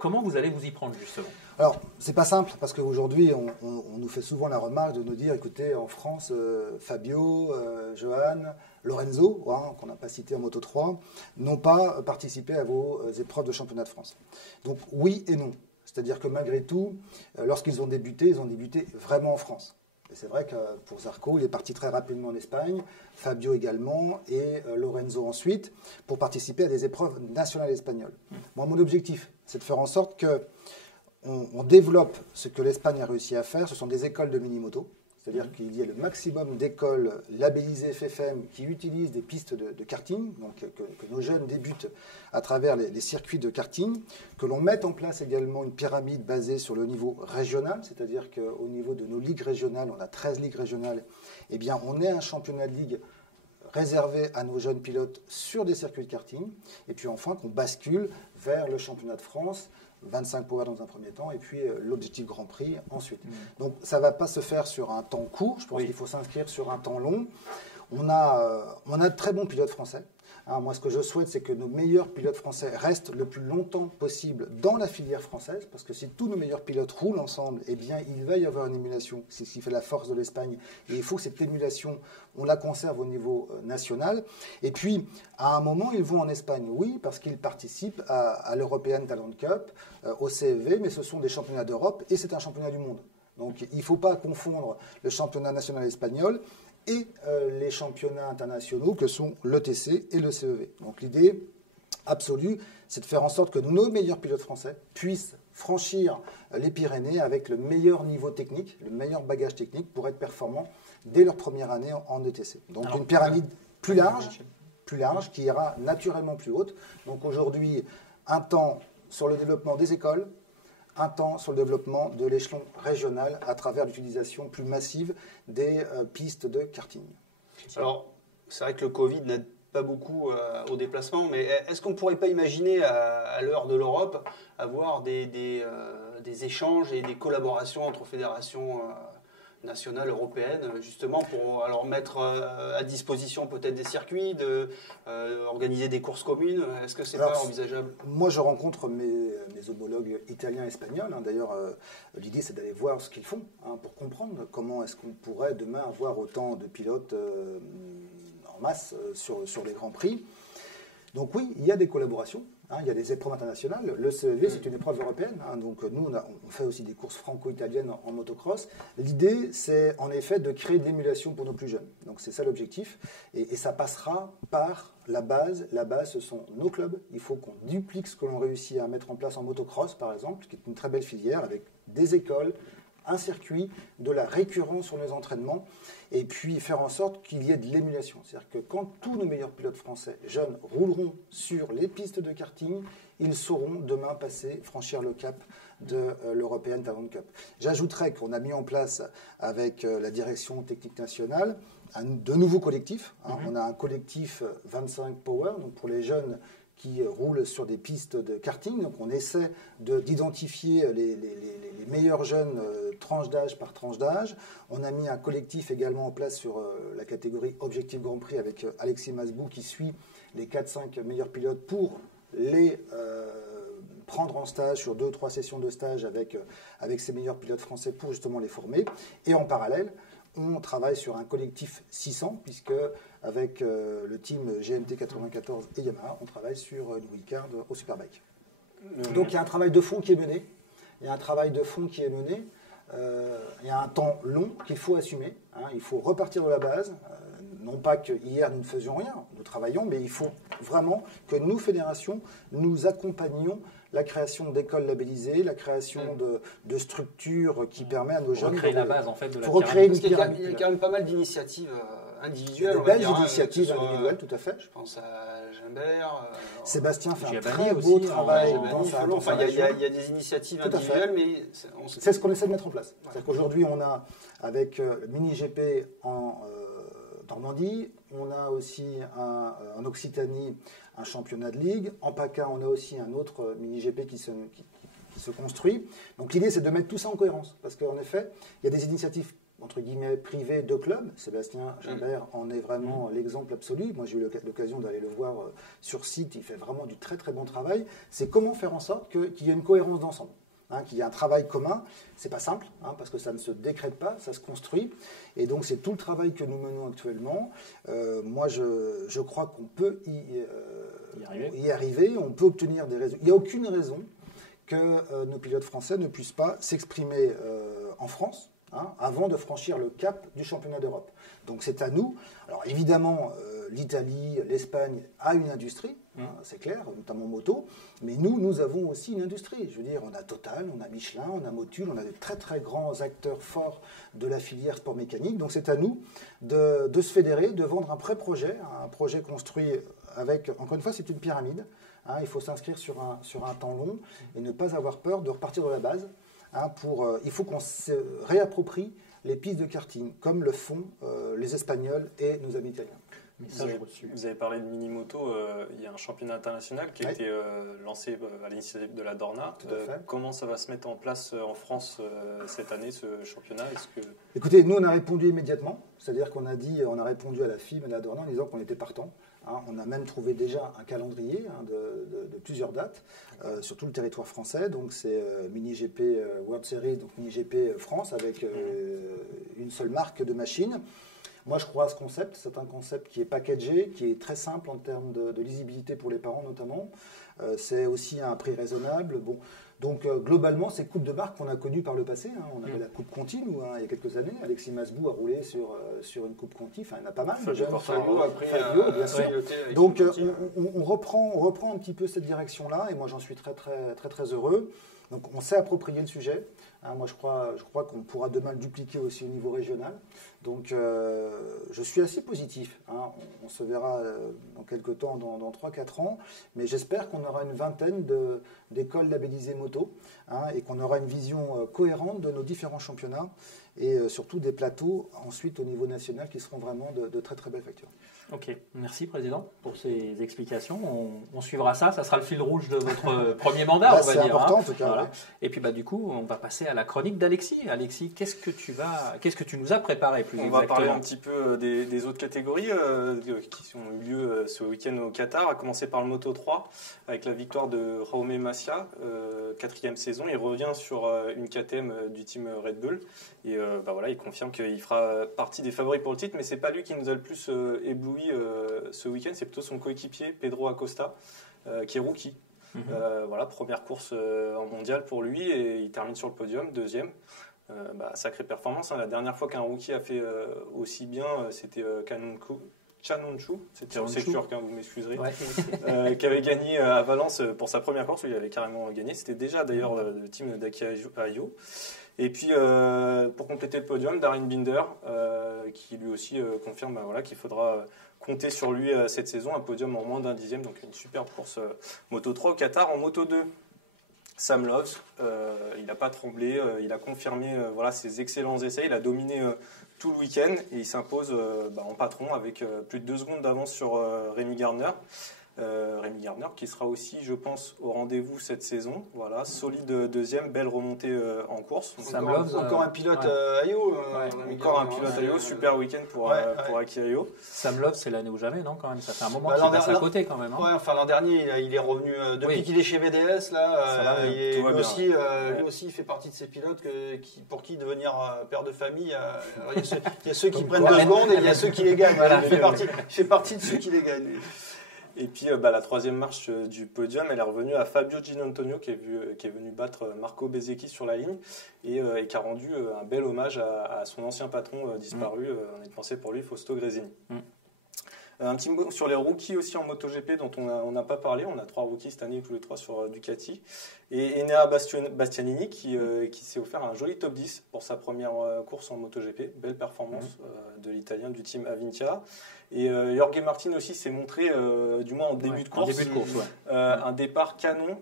Comment vous allez vous y prendre justement? Alors, c'est pas simple parce qu'aujourd'hui, on nous fait souvent la remarque de nous dire, écoutez, en France, Fabio, Johan, Lorenzo, qu'on n'a pas cité en Moto 3, n'ont pas participé à vos épreuves de championnat de France. Donc oui et non. C'est-à-dire que malgré tout, lorsqu'ils ont débuté, ils ont débuté vraiment en France. Et c'est vrai que pour Zarco, il est parti très rapidement en Espagne, Fabio également, et Lorenzo ensuite, pour participer à des épreuves nationales espagnoles. Moi, mon objectif, c'est de faire en sorte qu'on développe ce que l'Espagne a réussi à faire. Ce sont des écoles de mini-moto. C'est-à-dire qu'il y ait le maximum d'écoles labellisées FFM qui utilisent des pistes de karting, donc que nos jeunes débutent à travers les circuits de karting, que l'on mette en place également une pyramide basée sur le niveau régional, c'est-à-dire qu'au niveau de nos ligues régionales, on a 13 ligues régionales, eh bien on ait un championnat de ligue réservé à nos jeunes pilotes sur des circuits de karting, et puis enfin qu'on bascule vers le championnat de France, 25 power dans un premier temps, et puis l'objectif Grand Prix ensuite. Donc ça ne va pas se faire sur un temps court, je pense qu'il faut s'inscrire sur un temps long. On a de très bons pilotes français. Moi, ce que je souhaite, c'est que nos meilleurs pilotes français restent le plus longtemps possible dans la filière française, parce que si tous nos meilleurs pilotes roulent ensemble, eh bien, il va y avoir une émulation. C'est ce qui fait la force de l'Espagne. Et il faut que cette émulation, on la conserve au niveau national. Et puis, à un moment, ils vont en Espagne, oui, parce qu'ils participent à l'European Talent Cup, au CFV, mais ce sont des championnats d'Europe et c'est un championnat du monde. Donc, il ne faut pas confondre le championnat national espagnol et les championnats internationaux que sont l'ETC et le CEV. Donc l'idée absolue, c'est de faire en sorte que nos meilleurs pilotes français puissent franchir les Pyrénées avec le meilleur niveau technique, le meilleur bagage technique pour être performants dès leur première année en ETC. Donc une pyramide plus large qui ira naturellement plus haute. Donc aujourd'hui, un temps sur le développement des écoles, un temps sur le développement de l'échelon régional à travers l'utilisation plus massive des pistes de karting. Alors, c'est vrai que le Covid n'aide pas beaucoup au déplacement, mais est-ce qu'on ne pourrait pas imaginer, à l'heure de l'Europe, avoir des échanges et des collaborations entre fédérations nationales européennes, justement pour alors mettre à disposition peut-être des circuits, organiser des courses communes? Est-ce que c'est pas envisageable? Moi, je rencontre mes homologues italiens et espagnols. D'ailleurs, l'idée, c'est d'aller voir ce qu'ils font pour comprendre comment est-ce qu'on pourrait demain avoir autant de pilotes en masse sur les Grands Prix. Donc oui, il y a des collaborations. Il y a des épreuves internationales. Le CEV, c'est une épreuve européenne. Donc nous, on fait aussi des courses franco-italiennes en motocross. L'idée, c'est en effet de créer de l'émulation pour nos plus jeunes. Donc c'est ça l'objectif. Et ça passera par la base. La base, ce sont nos clubs. Il faut qu'on duplique ce que l'on réussit à mettre en place en motocross, par exemple, qui est une très belle filière, avec des écoles, un circuit, de la récurrence sur les entraînements, et puis faire en sorte qu'il y ait de l'émulation. C'est-à-dire que quand tous nos meilleurs pilotes français jeunes rouleront sur les pistes de karting, ils sauront demain franchir le cap de l'European Talent Cup. J'ajouterais qu'on a mis en place avec la direction technique nationale de nouveaux collectifs. On a un collectif 25 Power, donc pour les jeunes qui roulent sur des pistes de karting. Donc on essaie d'identifier les meilleurs jeunes tranche d'âge par tranche d'âge. On a mis un collectif également en place sur la catégorie Objectif Grand Prix avec Alexis Masbou qui suit les 4-5 meilleurs pilotes pour les prendre en stage sur 2 ou 3 sessions de stage avec ces meilleurs pilotes français pour justement les former. Et en parallèle, on travaille sur un collectif 600, puisque avec le team GMT 94 et Yamaha, on travaille sur une wildcard au Superbike. Donc il y a un travail de fond qui est mené. Il y a un temps long qu'il faut assumer. Il faut repartir de la base. Non pas qu'hier nous ne faisions rien, nous travaillons, mais il faut vraiment que nous, fédérations, nous accompagnions la création d'écoles labellisées, la création de structures qui permettent à nos jeunes... Recréer la base, en fait, de la pyramide. Il y a quand même pas mal d'initiatives individuelles. Des belles initiatives individuelles, tout à fait. Je pense à Gimbert. Sébastien fait un très beau travail dans sa il y a des initiatives individuelles, mais... C'est ce qu'on essaie de mettre en place. C'est-à-dire qu'aujourd'hui, on a, avec le mini-GP en Normandie, on a aussi en Occitanie un championnat de ligue. En PACA, on a aussi un autre mini-GP qui qui se construit. Donc l'idée, c'est de mettre tout ça en cohérence. Parce qu'en effet, il y a des initiatives entre guillemets privées de clubs. Sébastien Gimbert en est vraiment l'exemple absolu. Moi, j'ai eu l'occasion d'aller le voir sur site. Il fait vraiment du très très bon travail. C'est comment faire en sorte qu'il y ait une cohérence d'ensemble. Qu'il y ait un travail commun. C'est pas simple, parce que ça ne se décrète pas, ça se construit. Et donc, c'est tout le travail que nous menons actuellement. Moi, je crois qu'on peut y arriver. On peut obtenir des résultats. Il n'y a aucune raison que nos pilotes français ne puissent pas s'exprimer en France avant de franchir le cap du championnat d'Europe. Donc, c'est à nous. Alors, évidemment, l'Italie, l'Espagne a une industrie, c'est clair, notamment moto. Mais nous avons aussi une industrie. Je veux dire, on a Total, on a Michelin, on a Motul, on a des très très grands acteurs forts de la filière sport mécanique. Donc c'est à nous de se fédérer, de vendre un pré-projet, un projet construit avec, encore une fois, c'est une pyramide. Il faut s'inscrire sur un temps long et ne pas avoir peur de repartir de la base. Il faut qu'on se réapproprie les pistes de karting, comme le font les Espagnols et nos amis italiens. Vous avez parlé de Minimoto, il y a un championnat international qui a été lancé à l'initiative de la Dorna. Comment ça va se mettre en place en France cette année, ce championnat? Écoutez, nous on a répondu immédiatement, c'est-à-dire qu'on a répondu à la FIM et à la Dorna en disant qu'on était partant. On a même trouvé déjà un calendrier de plusieurs dates sur tout le territoire français. Donc c'est Mini-GP World Series, donc Mini-GP France avec une seule marque de machine. Moi, je crois à ce concept. C'est un concept qui est packagé, qui est très simple en termes de lisibilité pour les parents notamment. C'est aussi à un prix raisonnable. Bon. Donc, globalement, ces coupes de marque qu'on a connues par le passé. On avait la coupe Conti, nous, il y a quelques années. Alexis Masbou a roulé sur une coupe Conti. Enfin, il y en a pas mal. Fabio, bien sûr. Donc, on reprend un petit peu cette direction-là. Et moi, j'en suis très, très, très, très heureux. Donc, on s'est approprié le sujet. Moi, je crois qu'on pourra demain le dupliquer aussi au niveau régional. Donc, je suis assez positif. On se verra dans quelques temps, dans 3-4 ans. Mais j'espère qu'on aura une vingtaine d'écoles labellisées moto et qu'on aura une vision cohérente de nos différents championnats et surtout des plateaux ensuite au niveau national qui seront vraiment de très très belles factures. Ok, merci Président pour ces explications. On suivra ça, ça sera le fil rouge de votre premier mandat, on va dire. C'est important en tout cas. Voilà. Et puis du coup, on va passer à la chronique d'Alexis. Alexis, qu'est-ce que tu nous as préparé plus exactement ? On va parler un petit peu des autres catégories qui ont eu lieu ce week-end au Qatar, à commencer par le Moto 3 avec la victoire de Jaume Masia, 4e saison. Il revient sur une KTM du team Red Bull et il confirme qu'il fera partie des favoris pour le titre, mais c'est pas lui qui nous a le plus ébloui ce week-end, c'est plutôt son coéquipier Pedro Acosta qui est rookie. Première course en mondial pour lui et il termine sur le podium, deuxième. Sacrée performance. La dernière fois qu'un rookie a fait aussi bien, c'était Canonchu, c'est turc, vous m'excuserez, qui avait gagné à Valence pour sa première course, où il avait carrément gagné. C'était déjà d'ailleurs le team d'Aki Ayo. Et puis, pour compléter le podium, Darren Binder, qui lui aussi confirme qu'il faudra compter sur lui cette saison, un podium en moins d'un dixième, donc une superbe course Moto 3 au Qatar. En Moto 2, Sam Loves, il n'a pas tremblé, il a confirmé ses excellents essais, il a dominé tout le week-end et il s'impose en patron avec plus de 2 secondes d'avance sur Rémi Gardner. Rémi Gardner qui sera aussi, je pense, au rendez-vous cette saison. Voilà, solide deuxième, belle remontée en course. Encore un pilote Ayo. Encore un pilote Ayo, super week-end pour Aki Ayo. Sam Love, c'est l'année ou jamais, non, quand même. Ça fait un moment qu'il passe à côté, quand même. L'an dernier, il est revenu depuis qu'il est chez VDS. Lui aussi, il fait partie de ces pilotes pour qui devenir père de famille. Il y a ceux qui prennent 2 secondes et il y a ceux qui les gagnent. Il fait partie de ceux qui les gagnent. Et puis la troisième marche du podium, elle est revenue à Fabio Ginantonio qui est venu battre Marco Bezzecchi sur la ligne et qui a rendu un bel hommage à son ancien patron disparu. On a pensé pour lui, Fausto Gresini. Un petit mot sur les rookies aussi en MotoGP dont on n'a pas parlé. On a 3 rookies cette année, tous les 3 sur Ducati. Et Enea Bastianini qui s'est offert un joli top 10 pour sa première course en MotoGP. Belle performance de l'Italien du team Avintia. Et Jorge Martin aussi s'est montré, du moins en début de course. En début de course, ouais. Un départ canon.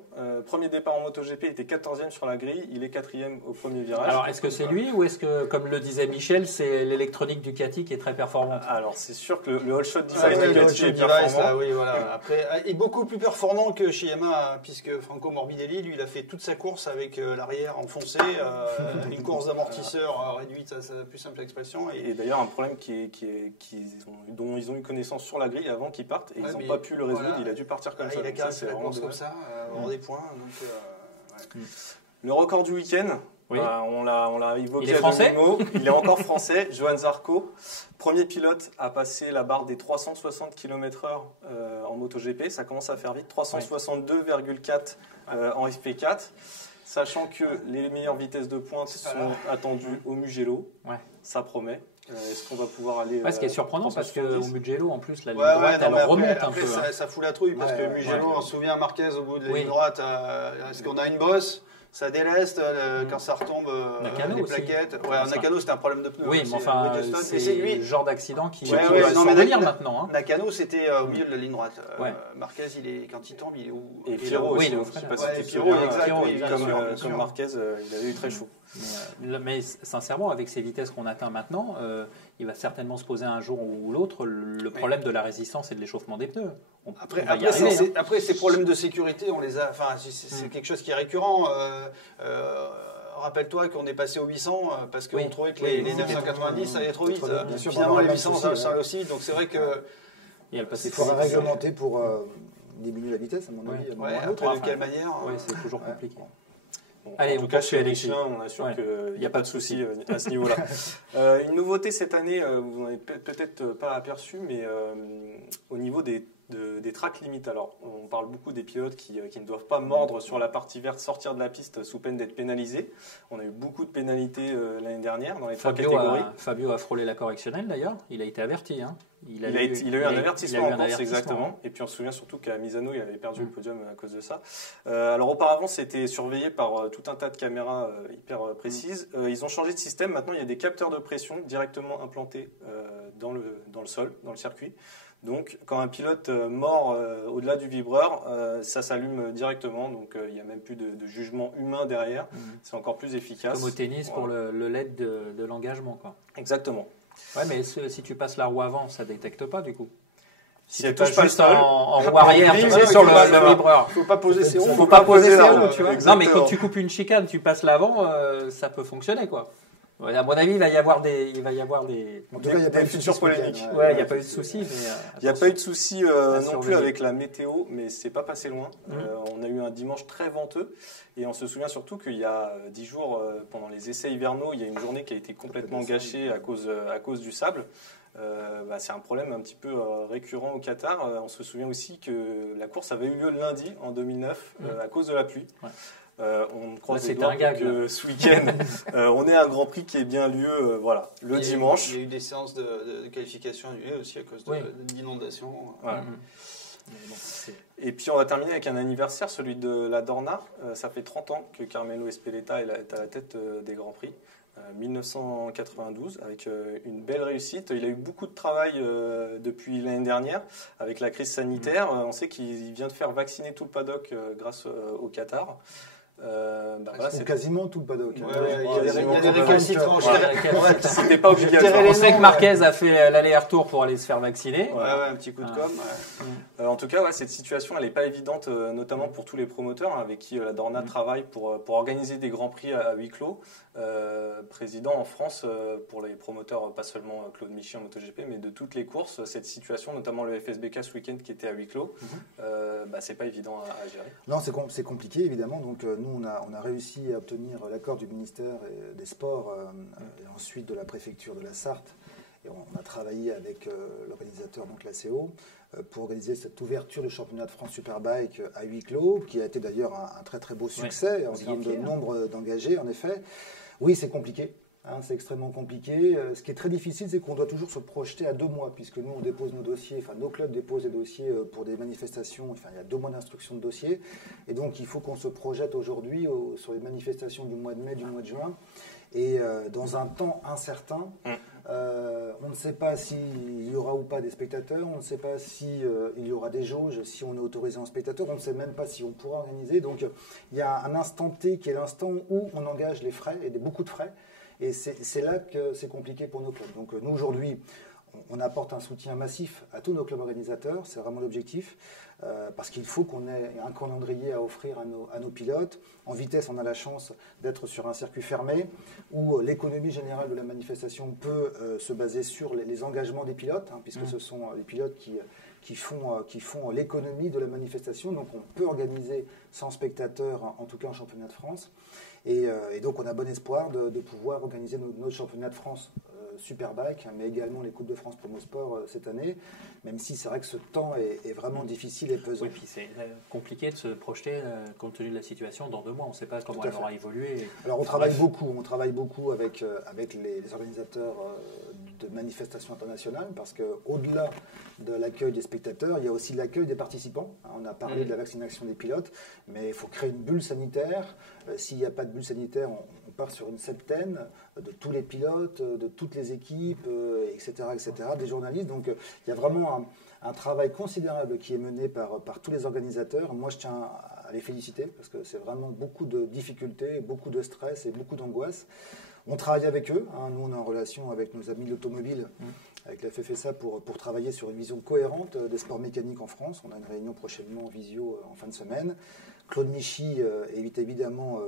Premier départ en MotoGP, il était 14e sur la grille. Il est 4e au premier virage. Alors, est-ce que c'est lui ou est-ce que, comme le disait Michel, c'est l'électronique Ducati qui est très performante? Alors, c'est sûr que le All Shot Device le Ducati Hot Shot est Device, performant. là, oui, voilà. Après, est beaucoup plus performant que chez Yamaha, puisque Franco Morbidelli, lui, il a fait toute sa course avec l'arrière enfoncé, une course d'amortisseur réduite à sa plus simple expression. Et d'ailleurs, un problème dont ils ont eu connaissance sur la grille avant qu'ils partent, et ils n'ont pas pu le résoudre. Voilà. Il a dû partir comme ça. Il a Donc carrément ça, fait la course vraiment comme ça, avoir des points. Donc, Le record du week-end, Oui. on l'a évoqué. Il est français. Il est encore français. Johan Zarco, premier pilote à passer la barre des 360 km/h en MotoGP. Ça commence à faire vite. 362,4 en FP4. Sachant que les meilleures vitesses de pointe sont attendues au Mugello. Ouais. Ça promet. Est-ce qu'on va pouvoir aller... Ce qui est surprenant, parce qu'au Mugello, en plus, la ligne Ouais, droite, non, elle mais remonte un après, peu. ça fout la trouille, parce que Mugello, on se souvient, Marquez, au bout de la ligne droite, est-ce qu'on a une bosse? Ça déleste quand ça retombe les plaquettes. Ouais, Nakano, c'était un problème de pneus. Oui, mais enfin, c'est le genre d'accident qui va survenir maintenant. Nakano, c'était au milieu de la ligne droite. Marquez, quand il tombe, il est où? Et Pirot aussi. Oui, Je ne sais pas si c'était Pirot, comme Marquez, il avait eu très chaud. Mais sincèrement, avec ces vitesses qu'on atteint maintenant, il va certainement se poser un jour ou l'autre le problème de la résistance et de l'échauffement des pneus. Après, ces problèmes de sécurité, on les a. Enfin, c'est quelque chose qui est récurrent. Rappelle-toi qu'on est passé aux 800 parce qu'on trouvait que les 990 ça allait trop vite. Finalement, les 800 ça allait aussi. Donc c'est vrai que il faudra réglementer pour diminuer la vitesse, à mon avis. Après, de quelle manière? Oui, c'est toujours compliqué. Bon, allez, en tout cas, chez Michelin, on assure qu'il n'y a pas de souci à ce niveau-là. Une nouveauté cette année, vous n'en avez peut-être pas aperçu, mais au niveau des tracks limites. Alors, on parle beaucoup des pilotes qui ne doivent pas mordre sur la partie verte, sortir de la piste sous peine d'être pénalisés. On a eu beaucoup de pénalités l'année dernière dans les trois catégories. Fabio a frôlé la correctionnelle d'ailleurs. Il a été averti. Hein. Il a eu un avertissement en course, exactement. Et puis on se souvient surtout qu'à Misano, il avait perdu le podium à cause de ça. Alors auparavant, c'était surveillé par tout un tas de caméras hyper précises. Ils ont changé de système. Maintenant, il y a des capteurs de pression directement implantés dans le sol, dans le circuit. Donc, quand un pilote mord au-delà du vibreur, ça s'allume directement. Donc, il n'y a même plus de jugement humain derrière. C'est encore plus efficace. Comme au tennis pour le LED de l'engagement, quoi. Exactement. Ouais, mais si tu passes la roue avant, ça ne détecte pas du coup. Si elle touche pas le sol, en roue arrière, tu sais, sur le vibreur. Il ne faut pas poser ses roues. Faut pas poser ses roues, tu vois. Non, mais quand tu coupes une chicane, tu passes l'avant, ça peut fonctionner, quoi. Ouais, à mon avis, il va y avoir des. En tout cas, il n'y a pas eu de futures polémiques. Ouais, il n'y a pas eu de soucis. Il n'y a pas eu de soucis non plus avec la météo, mais c'est pas passé loin. On a eu un dimanche très venteux et on se souvient surtout qu'il y a 10 jours, pendant les essais hivernaux, il y a une journée qui a été complètement gâchée à cause du sable. C'est un problème un petit peu récurrent au Qatar. On se souvient aussi que la course avait eu lieu le lundi en 2009 à cause de la pluie. Ouais. On croise les doigts que ce week-end, on ait un Grand Prix qui ait bien lieu le dimanche. Il y a eu des séances de qualification annulées aussi à cause d'inondations. Voilà. Et puis on va terminer avec un anniversaire, celui de la Dorna. Ça fait 30 ans que Carmelo Ezpeleta est à la tête des Grands Prix. 1992, avec une belle réussite. Il a eu beaucoup de travail depuis l'année dernière avec la crise sanitaire. On sait qu'il vient de faire vacciner tout le paddock grâce au Qatar. C'est quasiment tout le paddock. Il y a des récalcitrants. C'était pas obligatoire. On sait que Marquez a fait l'aller-retour pour aller se faire vacciner. Un petit coup de com'. En tout cas, cette situation, elle n'est pas évidente, notamment pour tous les promoteurs avec qui la Dorna travaille pour organiser des grands prix à huis clos. Président en France pour les promoteurs, pas seulement Claude Michy en MotoGP, mais de toutes les courses, cette situation, notamment le FSBK ce week-end qui était à huis clos, c'est pas évident à gérer. Non, c'est compliqué évidemment. Donc nous, on a réussi à obtenir l'accord du ministère des Sports et ensuite de la préfecture de la Sarthe. Et on a travaillé avec l'organisateur, donc l'ACO, pour organiser cette ouverture du championnat de France Superbike à huis clos, qui a été d'ailleurs un très très beau succès en termes de nombre d'engagés, en effet. Oui, c'est compliqué. C'est extrêmement compliqué. Ce qui est très difficile, c'est qu'on doit toujours se projeter à 2 mois, puisque nous, on dépose nos dossiers, enfin nos clubs déposent des dossiers pour des manifestations, enfin il y a 2 mois d'instruction de dossier, et donc il faut qu'on se projette aujourd'hui sur les manifestations du mois de mai, du mois de juin, et dans un temps incertain. On ne sait pas s'il y aura ou pas des spectateurs, on ne sait pas s'il y aura des jauges, si on est autorisé en spectateur, on ne sait même pas si on pourra organiser. Donc il y a un instant T qui est l'instant où on engage les frais, et beaucoup de frais. Et c'est là que c'est compliqué pour nos clubs. Donc nous, aujourd'hui, on apporte un soutien massif à tous nos clubs organisateurs, c'est vraiment l'objectif, parce qu'il faut qu'on ait un calendrier à offrir à nos pilotes. En vitesse, on a la chance d'être sur un circuit fermé, où l'économie générale de la manifestation peut se baser sur les engagements des pilotes, puisque ce sont les pilotes qui font l'économie de la manifestation. Donc on peut organiser 100 spectateurs, en tout cas en championnat de France. Et donc on a bon espoir de pouvoir organiser notre championnat de France Superbike, mais également les Coupes de France Promosport cette année, même si c'est vrai que ce temps est vraiment difficile et pesant. Oui, puis c'est compliqué de se projeter compte tenu de la situation dans 2 mois. On ne sait pas comment elle aura évolué. Alors on travaille beaucoup avec les organisateurs de manifestations internationales, parce qu'au-delà de l'accueil des spectateurs, il y a aussi l'accueil des participants. On a parlé de la vaccination des pilotes, mais il faut créer une bulle sanitaire. S'il n'y a pas de bulle sanitaire, on part sur une septaine de tous les pilotes, de toutes les équipes, etc., des journalistes. Donc il y a vraiment un travail considérable qui est mené par tous les organisateurs. Moi, je tiens à les féliciter, parce que c'est vraiment beaucoup de difficultés, beaucoup de stress et beaucoup d'angoisse. On travaille avec eux. Nous, on est en relation avec nos amis de l'automobile, avec la FFSA, pour travailler sur une vision cohérente des sports mécaniques en France. On a une réunion prochainement en visio en fin de semaine. Claude Michy est évidemment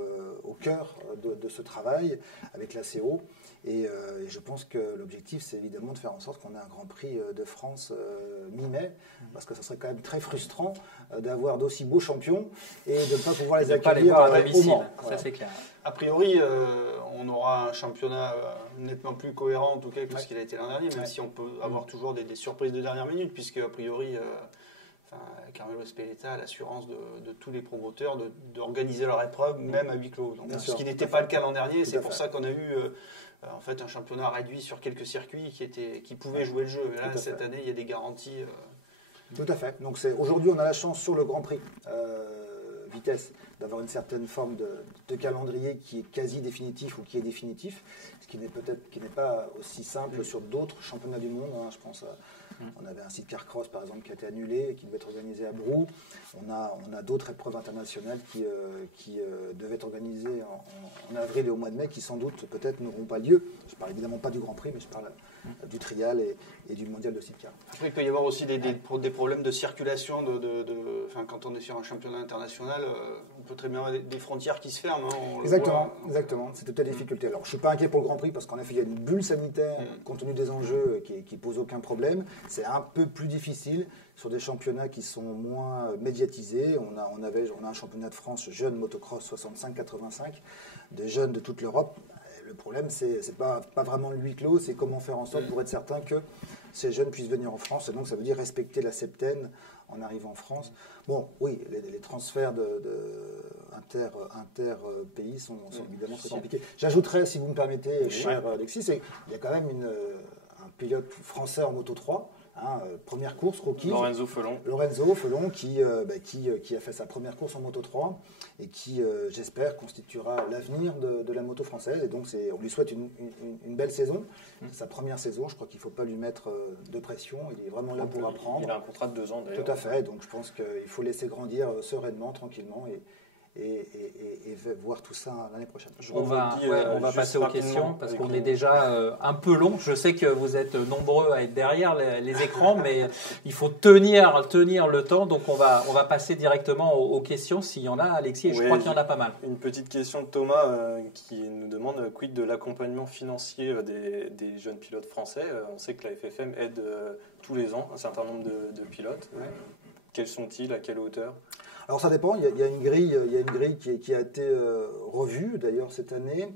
au cœur de ce travail avec l'ACO. Et je pense que l'objectif, c'est évidemment de faire en sorte qu'on ait un Grand Prix de France mi-mai, parce que ça serait quand même très frustrant d'avoir d'aussi beaux champions et de ne pas pouvoir les accueillir au Mans. Ça, c'est clair. A priori, on aura un championnat nettement plus cohérent, en tout cas, que ce qu'il a été l'an dernier, même si on peut avoir toujours des surprises de dernière minute, puisque a priori, Carmelo Espeleta a l'assurance de tous les promoteurs d'organiser leur épreuve, même à huis clos. Donc, ce qui n'était pas le cas l'an dernier, c'est pour ça qu'on a eu en fait un championnat réduit sur quelques circuits qui pouvaient jouer le jeu. Et là, cette année, il y a des garanties. Tout à fait. Donc aujourd'hui, on a la chance sur le Grand Prix vitesse d'avoir une certaine forme de calendrier qui est quasi définitif ou qui est définitif, ce qui n'est pas aussi simple sur d'autres championnats du monde. Je pense on avait un Sidecar Cross par exemple qui a été annulé et qui devait être organisé à Brou. On a d'autres épreuves internationales qui devaient être organisées en avril et au mois de mai, qui sans doute peut-être n'auront pas lieu. Je ne parle évidemment pas du Grand Prix, mais je parle du trial et du mondial de Sidecar. Après, il peut y avoir aussi des problèmes de circulation. Quand on est sur un championnat international, on peut très bien avoir des frontières qui se ferment. Exactement. C'est toute la difficulté. Alors, je ne suis pas inquiet pour le Grand Prix, parce qu'en effet, il y a une bulle sanitaire compte tenu des enjeux qui ne pose aucun problème. C'est un peu plus difficile sur des championnats qui sont moins médiatisés. On a un championnat de France jeune motocross 65-85, de jeunes de toute l'Europe. Le problème, c'est pas vraiment le huis clos, c'est comment faire en sorte pour être certain que ces jeunes puissent venir en France. Et donc, ça veut dire respecter la septaine en arrivant en France. Bon, oui, les transferts inter-pays sont évidemment très compliqués. J'ajouterais, si vous me permettez, cher Alexis, il y a quand même un pilote français en Moto 3. Première course, Rookie. Lorenzo Felon qui a fait sa première course en Moto 3 et qui, j'espère, constituera l'avenir de la moto française. Et donc, on lui souhaite une belle saison. C'est sa première saison. Je crois qu'il ne faut pas lui mettre de pression. Il est vraiment là pour apprendre. Il a un contrat de 2 ans d'ailleurs. Tout à fait. Donc, je pense qu'il faut laisser grandir sereinement, tranquillement et voir tout ça l'année prochaine. On va passer aux questions parce qu'on est déjà un peu long. Je sais que vous êtes nombreux à être derrière les écrans, mais il faut tenir le temps. Donc on va passer directement aux questions s'il y en a, Alexis. Et je crois qu'il y en a pas mal. Une petite question de Thomas qui nous demande quid de l'accompagnement financier des jeunes pilotes français. On sait que la FFM aide tous les ans un certain nombre de pilotes. Quels sont-ils, à quelle hauteur ? Alors ça dépend, il y a une grille qui a été revue d'ailleurs cette année.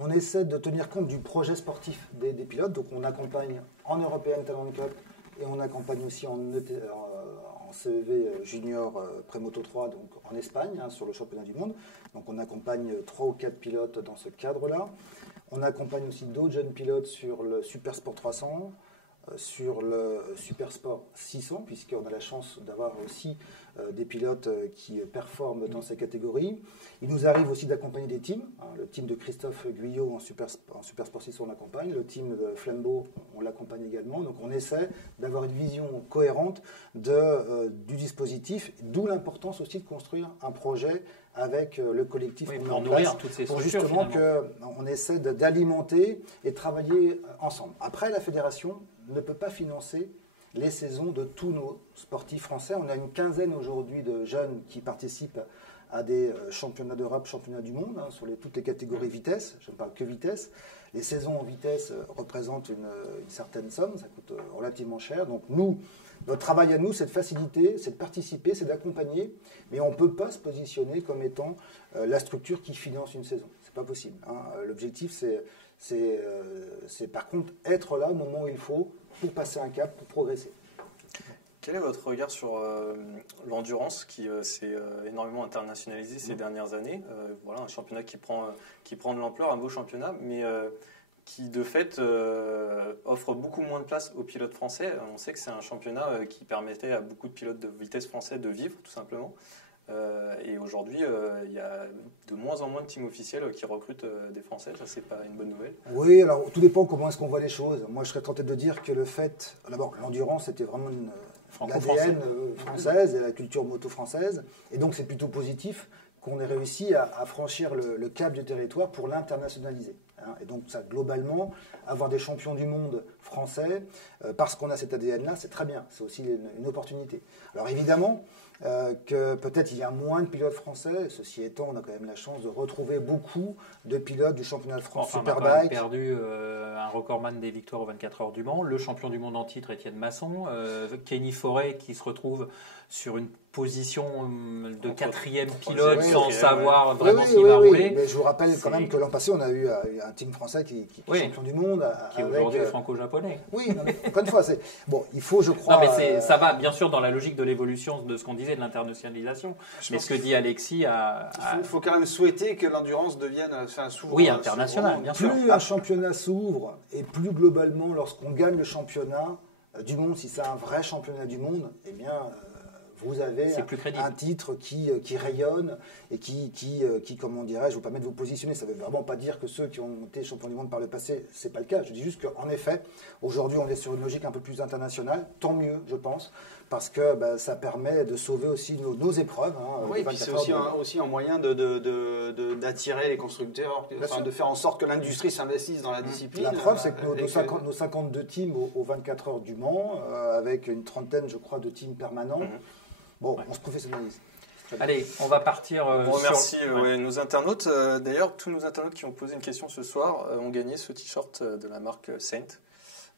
On essaie de tenir compte du projet sportif des pilotes, donc on accompagne en European Talent Cup et on accompagne aussi en en CEV junior Prémoto 3, donc en Espagne, sur le championnat du monde. Donc on accompagne 3 ou 4 pilotes dans ce cadre-là. On accompagne aussi d'autres jeunes pilotes sur le Super Sport 300, sur le Super Sport 600, puisqu'on a la chance d'avoir aussi des pilotes qui performent dans ces catégories. Il nous arrive aussi d'accompagner des teams. Le team de Christophe Guyot en Super Sport 600, on l'accompagne. Le team de Flambeau, on l'accompagne également. Donc on essaie d'avoir une vision cohérente du dispositif, d'où l'importance aussi de construire un projet avec le collectif qu'on met en place, toutes ces pour structures, justement qu'on essaie d'alimenter et de travailler ensemble. Après, la fédération ne peut pas financer les saisons de tous nos sportifs français. On a une quinzaine aujourd'hui de jeunes qui participent à des championnats d'Europe, championnats du monde, sur toutes les catégories vitesse. Je ne parle que vitesse. Les saisons en vitesse représentent une certaine somme, ça coûte relativement cher. Donc nous, notre travail à nous, c'est de faciliter, c'est de participer, c'est d'accompagner, mais on ne peut pas se positionner comme étant la structure qui finance une saison. C'est pas possible. L'objectif, c'est par contre être là au moment où il faut pour passer un cap, pour progresser. Quel est votre regard sur l'endurance qui s'est énormément internationalisée ces dernières années? Voilà, un championnat qui prend de l'ampleur, un beau championnat, mais qui de fait offre beaucoup moins de place aux pilotes français. On sait que c'est un championnat qui permettait à beaucoup de pilotes de vitesse français de vivre, tout simplement. Et aujourd'hui, il y a de moins en moins de teams officiels qui recrutent des Français. Ça, c'est pas une bonne nouvelle. Oui, alors tout dépend comment est-ce qu'on voit les choses. Moi, je serais tenté de dire que le fait... D'abord, l'endurance, c'était vraiment l'ADN française et la culture moto française. Et donc, c'est plutôt positif qu'on ait réussi à franchir le cap du territoire pour l'internationaliser. Et donc, ça, globalement, avoir des champions du monde français, parce qu'on a cet ADN-là, c'est très bien. C'est aussi une opportunité. Alors, évidemment, que peut-être il y a moins de pilotes français. Ceci étant, on a quand même la chance de retrouver beaucoup de pilotes du championnat de France Superbike. On a quand même perdu un recordman des victoires aux 24 heures du Mans, le champion du monde en titre Étienne Masson, Kenny Forêt qui se retrouve sur une position de 4e pilote sans savoir vraiment s'il va rouler. Mais je vous rappelle quand même que l'an passé, on a eu un team français qui est champion du monde. Qui est aujourd'hui franco-japonais. Oui, non, mais, encore une fois, bon, il faut, je crois... Non, mais ça va bien sûr dans la logique de l'évolution de ce qu'on disait de l'internationalisation. Mais ce que dit Alexis il faut quand même souhaiter que l'endurance devienne souverain. Oui, international, bien sûr. Plus un championnat s'ouvre, et plus globalement, lorsqu'on gagne le championnat du monde, si c'est un vrai championnat du monde, eh bien... vous avez un titre qui rayonne et qui comment dirais-je, vous permet de vous positionner. Ça ne veut vraiment pas dire que ceux qui ont été champions du monde par le passé, ce n'est pas le cas. Je dis juste qu'en effet, aujourd'hui, on est sur une logique un peu plus internationale. Tant mieux, je pense, parce que ça permet de sauver aussi nos épreuves. Oui, et puis c'est aussi un moyen d'attirer les constructeurs, de faire en sorte que l'industrie s'investisse dans la discipline. La preuve, c'est que nos 52 teams aux 24 heures du Mans, avec une trentaine, je crois, de teams permanents, bon, on se professionnalise. Allez, on va partir. On remercie nos internautes. D'ailleurs, tous nos internautes qui ont posé une question ce soir ont gagné ce t-shirt de la marque Saint.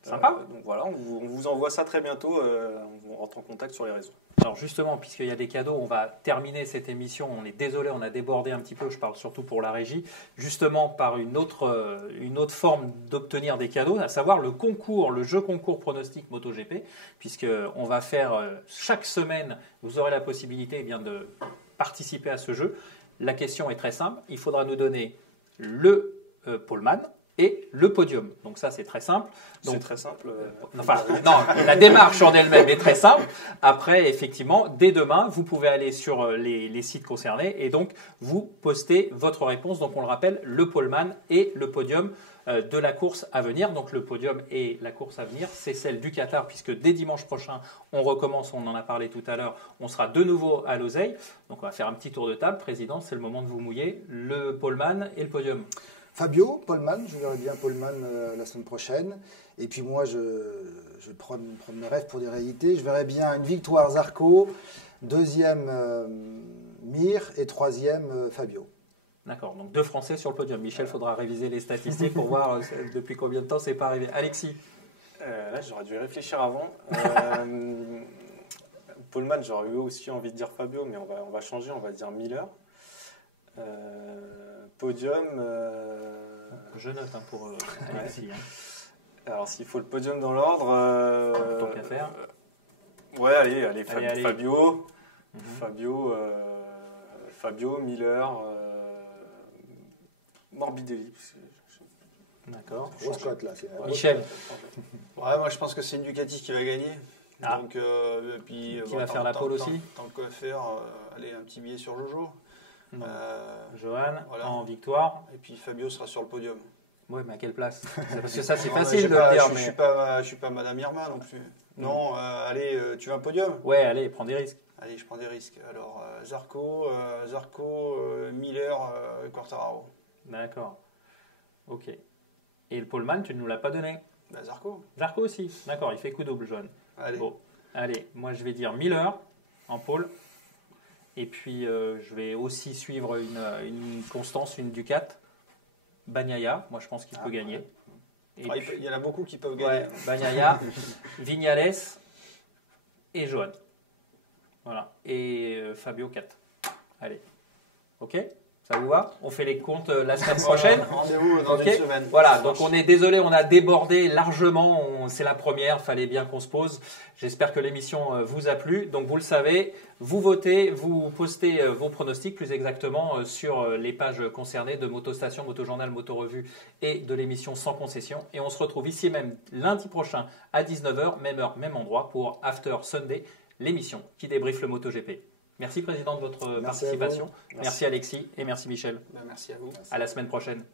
Sympa. Donc voilà, on vous envoie ça très bientôt. On rentre en contact sur les réseaux. Alors justement, puisqu'il y a des cadeaux, on va terminer cette émission. On est désolé, on a débordé un petit peu. Je parle surtout pour la régie. Justement, par une autre forme d'obtenir des cadeaux, à savoir le jeu concours pronostic MotoGP, puisqu'on va faire chaque semaine, vous aurez la possibilité de participer à ce jeu. La question est très simple. Il faudra nous donner le poleman et le podium. Donc ça, c'est très simple. C'est très simple. Non, la démarche en elle-même est très simple. Après, effectivement, dès demain, vous pouvez aller sur les sites concernés et donc vous postez votre réponse. Donc on le rappelle, le poleman et le podium de la course à venir. Donc le podium et la course à venir, c'est celle du Qatar, puisque dès dimanche prochain, on recommence, on en a parlé tout à l'heure, on sera de nouveau à l'Oseille. Donc on va faire un petit tour de table. Président, c'est le moment de vous mouiller. Le poleman et le podium. Fabio, poleman, je verrai bien poleman la semaine prochaine. Et puis moi, je vais prendre mes rêves pour des réalités. Je verrai bien une victoire Zarco, deuxième Mir et troisième Fabio. D'accord, donc 2 Français sur le podium. Michel, faudra réviser les statistiques pour voir depuis combien de temps c'est pas arrivé. Alexis. Là, j'aurais dû réfléchir avant. Poleman, j'aurais eu aussi envie de dire Fabio, mais on va changer, on va dire Miller. Podium. Je note pour Alexis. Alors, s'il faut le podium dans l'ordre. Tant qu'à faire. Ouais, allez, Allez. Fabio. Mhm. Fabio, Miller, Morbidelli. D'accord. Grosse cote là. Michel. Ouais, moi je pense que c'est une Ducati qui va gagner. Ah. Donc, puis, Qui va faire la pole aussi. Tant que faire, allez, un petit billet sur Jojo. Non. Euh, Johan, Voilà. en victoire. et puis Fabio sera sur le podium. Ouais, mais à quelle place? Parce que ça, c'est Non, mais facile j'ai de pas- le dire. Je Mais... suis pas Madame Irma non plus. Non, allez, tu veux un podium? Ouais, allez, prends des risques. Allez, je prends des risques. Alors, Zarco, Miller, Quartararo. D'accord. Ok. Et le poleman, tu ne nous l'as pas donné. Bah, Zarco. Zarco aussi. D'accord, il fait coup double, Johan. Allez. Bon, allez, moi je vais dire Miller en pôle. Et puis je vais aussi suivre une constance, une Ducat. Bagnaia, moi je pense qu'il peut gagner. Et Ah, puis- il y en a beaucoup qui peuvent ouais, gagner. Bagnaia, Vignales et Johan. Voilà. Et Fabio 4. Allez. Ok? Ça vous va? On fait les comptes la semaine prochaine. Rendez-vous dans Ok. une semaine. Voilà, Ça donc marche. on est désolé, on a débordé largement. C'est la première, fallait bien qu'on se pose. J'espère que l'émission vous a plu. Donc vous le savez, vous votez, vous postez vos pronostics plus exactement sur les pages concernées de Motostation, Motojournal, Motorevue et de l'émission Sans Concession. Et on se retrouve ici même lundi prochain à 19h, même heure, même endroit pour After Sunday, l'émission qui débriefe le MotoGP. Merci Président de votre Merci à participation. vous. Merci Alexis et merci Michel. Bah, merci à vous. À la semaine prochaine.